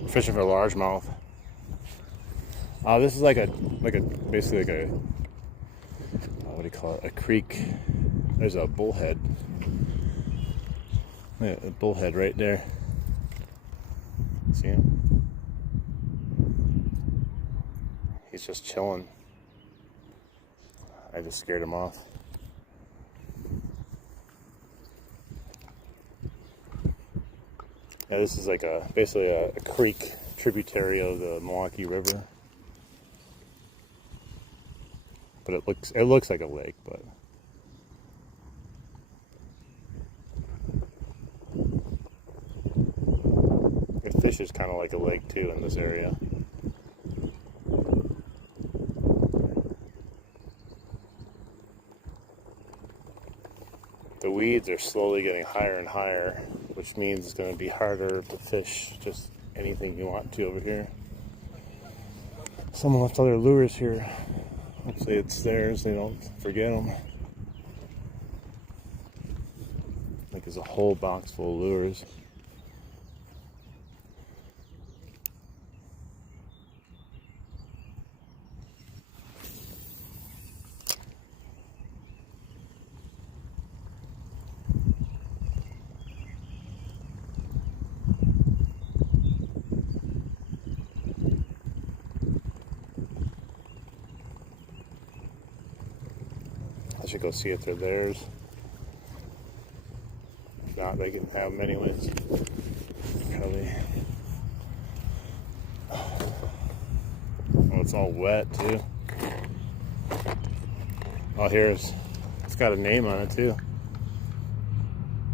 Fishing for largemouth. This is like a basically like a what do you call it? A creek. There's a bullhead. Yeah, a bullhead right there. See him? He's just chilling. I just scared him off. Yeah, this is like basically a creek tributary of the Milwaukee River. But it looks like a lake, but it fishes kind of like a lake too in this area. The weeds are slowly getting higher and higher, which means it's going to be harder to fish just anything you want to over here. Someone left other lures here. Hopefully it's theirs, they don't forget them. Like there's a whole box full of lures. I should go see if they're theirs. If not, they can have them anyways. Probably. it's all wet too. Oh, it's got a name on it too.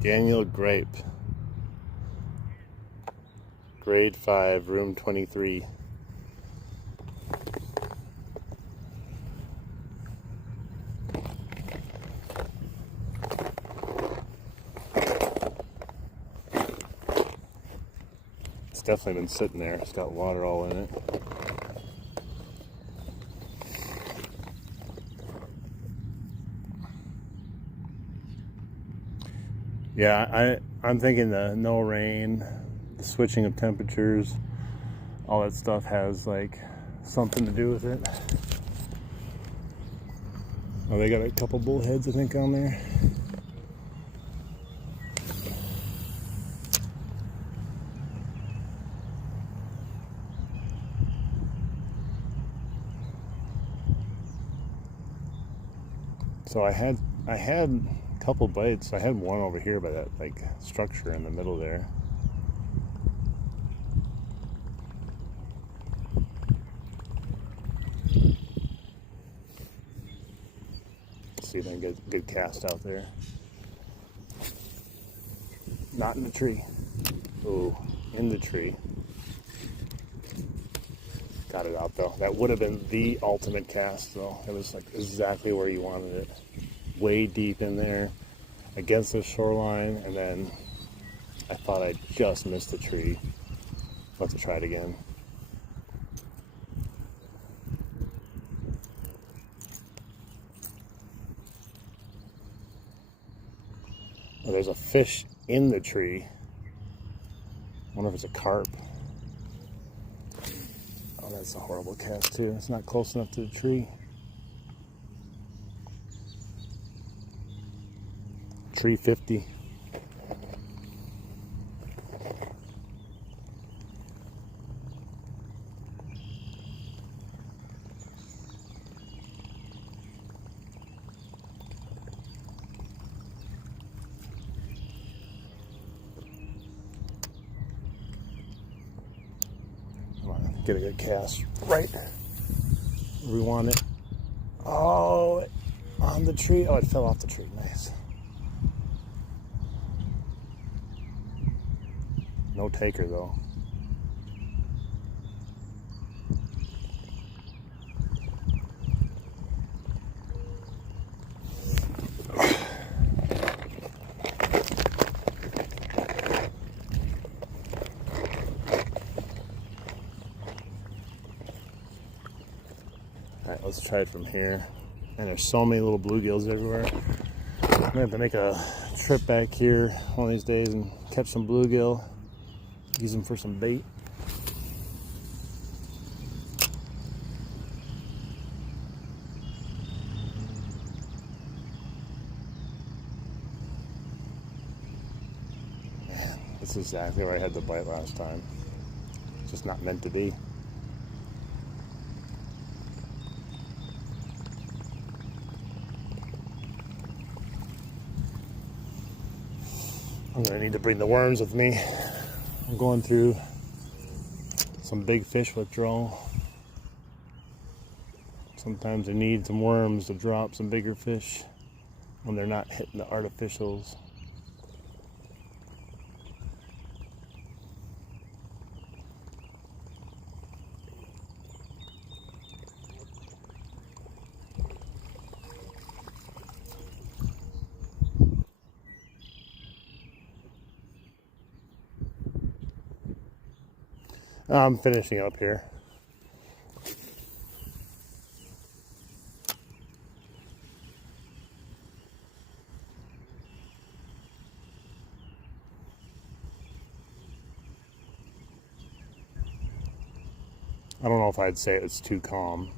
Daniel Grape. Grade 5, room 23. It's definitely been sitting there. It's got water all in it. Yeah, I'm thinking the no rain, the switching of temperatures, all that stuff has like something to do with it. Oh, they got a couple bullheads, I think, on there. So I had a couple bites. I had one over here by that like structure in the middle there. Let's see if I can get a good cast out there. Not in the tree. Oh, in the tree. Got it out though. That would have been the ultimate cast though. It was like exactly where you wanted it. Way deep in there against the shoreline, and then I thought I just missed the tree. I'll have to try it again. Oh, there's a fish in the tree. I wonder if it's a carp. Oh, that's a horrible cast too. It's not close enough to the tree. Tree 50. Come on, get a good cast right where we want it. Oh, on the tree. Oh, it fell off the tree. Nice. No taker though. Alright, let's try it from here. And there's so many little bluegills everywhere. I'm gonna have to make a trip back here one of these days and catch some bluegill. Use them for some bait. Man, this is exactly where I had the bite last time. It's just not meant to be. I'm gonna need to bring the worms with me. I'm going through some big fish withdrawal. Sometimes I need some worms to drop some bigger fish when they're not hitting the artificials. I'm finishing up here. I don't know if I'd say it's too calm.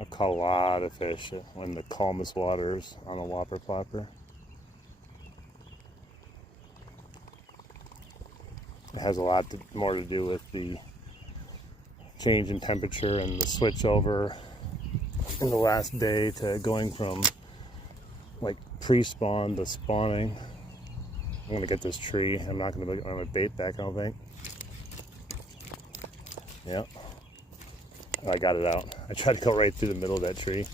I've caught a lot of fish in the calmest waters on a whopper plopper. It has a lot more to do with the change in temperature and the switch over in the last day to going from like pre-spawn to spawning. I'm gonna get this tree. I'm not gonna put my bait back, I don't think. Yep. I got it out. I tried to go right through the middle of that tree.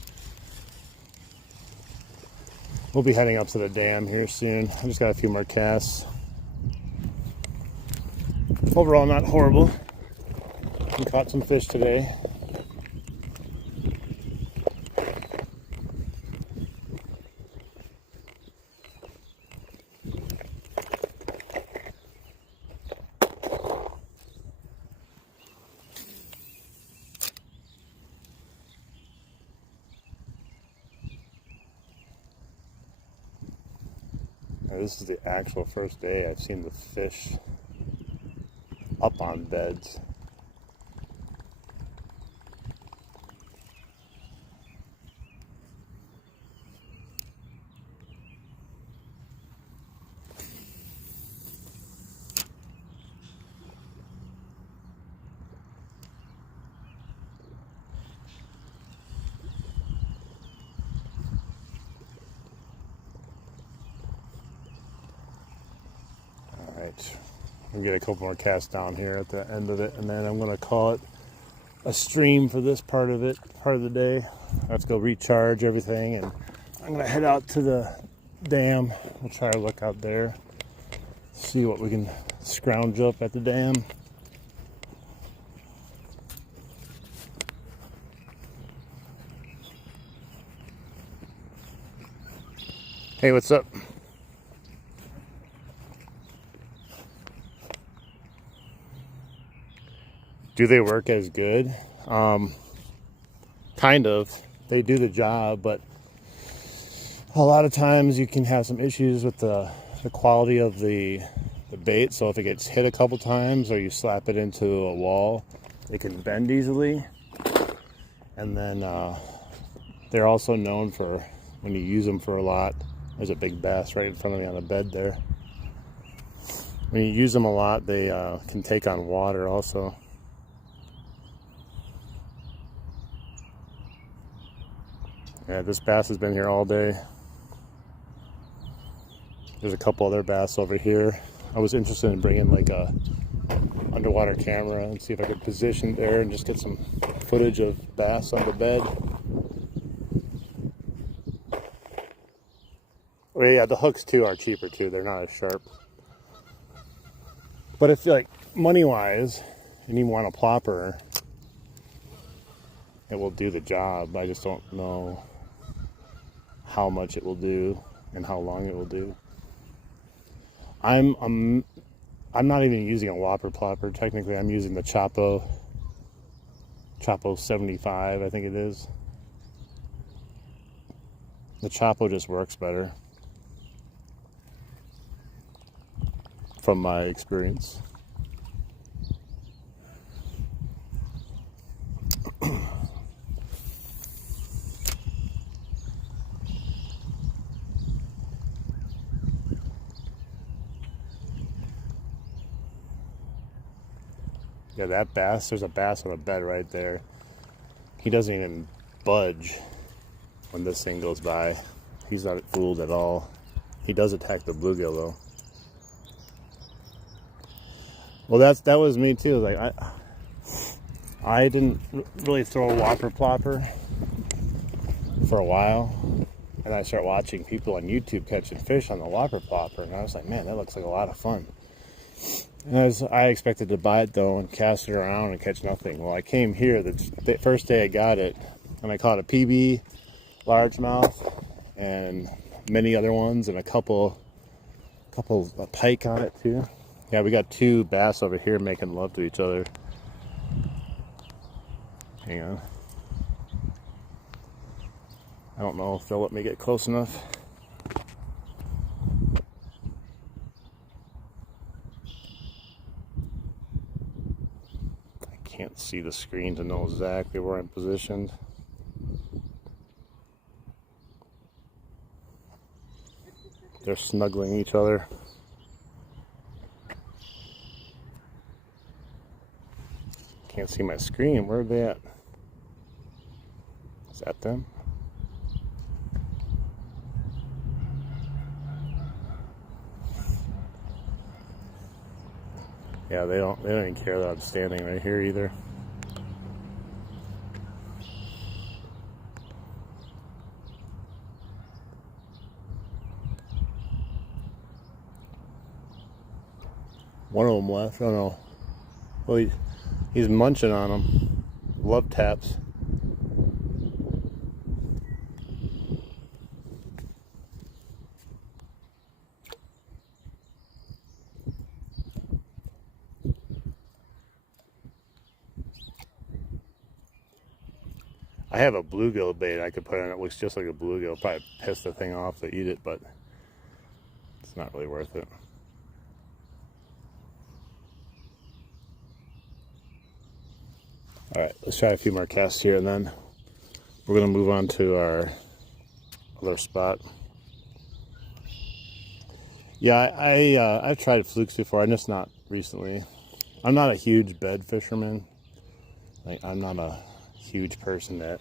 We'll be heading up to the dam here soon. I just got a few more casts. Overall, not horrible. We caught some fish today. Now, this is the actual first day I've seen the fish up on beds. Alright, we'll get a couple more casts down here at the end of it, and then I'm going to call it a stream for this part of the day. I have to go recharge everything, and I'm going to head out to the dam. We'll try to look out there, see what we can scrounge up at the dam. Hey, what's up? Do they work as good? Kind of. They do the job, but a lot of times you can have some issues with the quality of the bait. So if it gets hit a couple times or you slap it into a wall, it can bend easily. And then they're also known for, when you use them for a lot, there's a big bass right in front of me on the bed there. When you use them a lot, they can take on water also. Yeah, this bass has been here all day. There's a couple other bass over here. I was interested in bringing like a underwater camera and see if I could position there and just get some footage of bass on the bed. Oh yeah, the hooks too are cheaper too. They're not as sharp. But if like money-wise, and you want a plopper, it will do the job. I just don't know how much it will do and how long it will do. I'm not even using a whopper plopper. Technically, I'm using the Chapo 75, I think it is. The Chapo just works better, from my experience. Yeah, that bass, there's a bass on the bed right there. He doesn't even budge when this thing goes by. He's not fooled at all. He does attack the bluegill though. Well, that was me too. Like I didn't really throw a whopper plopper for a while, and I started watching people on YouTube catching fish on the whopper plopper, and I was like, man, that looks like a lot of fun. And I expected to buy it though and cast it around and catch nothing. Well, I came here the first day I got it, and I caught a PB, largemouth, and many other ones, and a couple pike on it too. Yeah, we got two bass over here making love to each other. Hang on. I don't know if they'll let me get close enough. I can't see the screen to know exactly where I'm positioned. They're snuggling each other. Can't see my screen. Where are they at? Is that them? Yeah, they don't even care that I'm standing right here either. One of them left. Oh no. Well, he's munching on them. Love taps. I have a bluegill bait I could put on. It looks just like a bluegill. Probably piss the thing off to eat it, but it's not really worth it. All right, let's try a few more casts here, and then we're gonna move on to our other spot. Yeah, I've tried flukes before. I'm just not recently. I'm not a huge bed fisherman. Like, I'm not a huge person that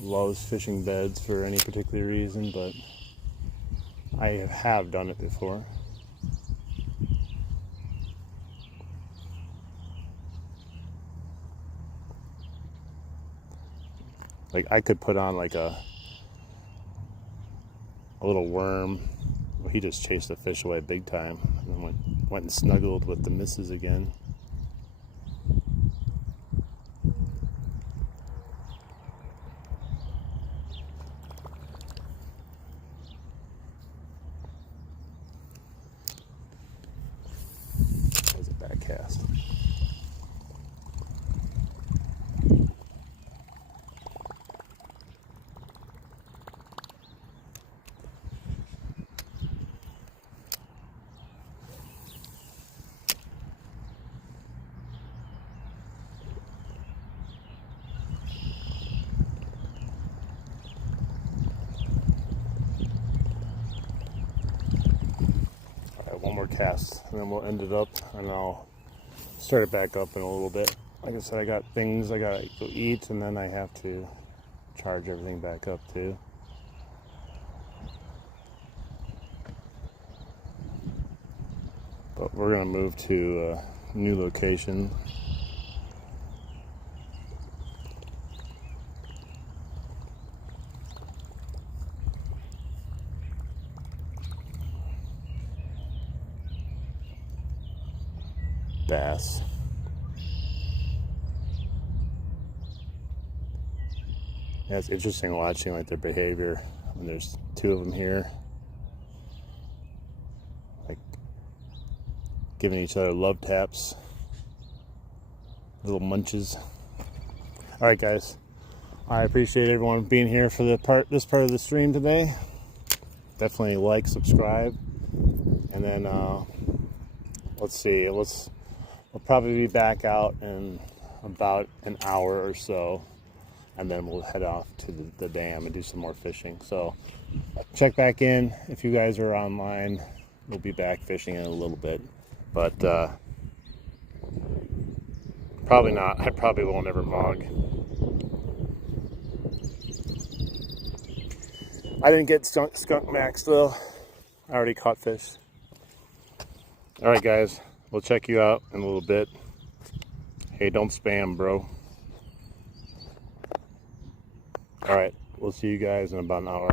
loves fishing beds for any particular reason, but I have done it before. Like, I could put on like a little worm. Well, he just chased the fish away big time, and then went and snuggled with the missus again. That was a bad cast. One more cast, and then we'll end it up, and I'll start it back up in a little bit. Like I said, I got things I gotta go eat, and then I have to charge everything back up too. But we're gonna move to a new location. Bass. Yeah, it's interesting watching like their behavior. And there's two of them here, like giving each other love taps, little munches. All right, guys. I appreciate everyone being here for this part of the stream today. Definitely like, subscribe, and then let's see. We'll probably be back out in about an hour or so, and then we'll head off to the dam and do some more fishing. So check back in if you guys are online. We'll be back fishing in a little bit, but probably not. I probably won't ever mog. I didn't get skunk max though. I already caught fish. All right, guys. We'll check you out in a little bit. Hey, don't spam, bro. All right, we'll see you guys in about an hour.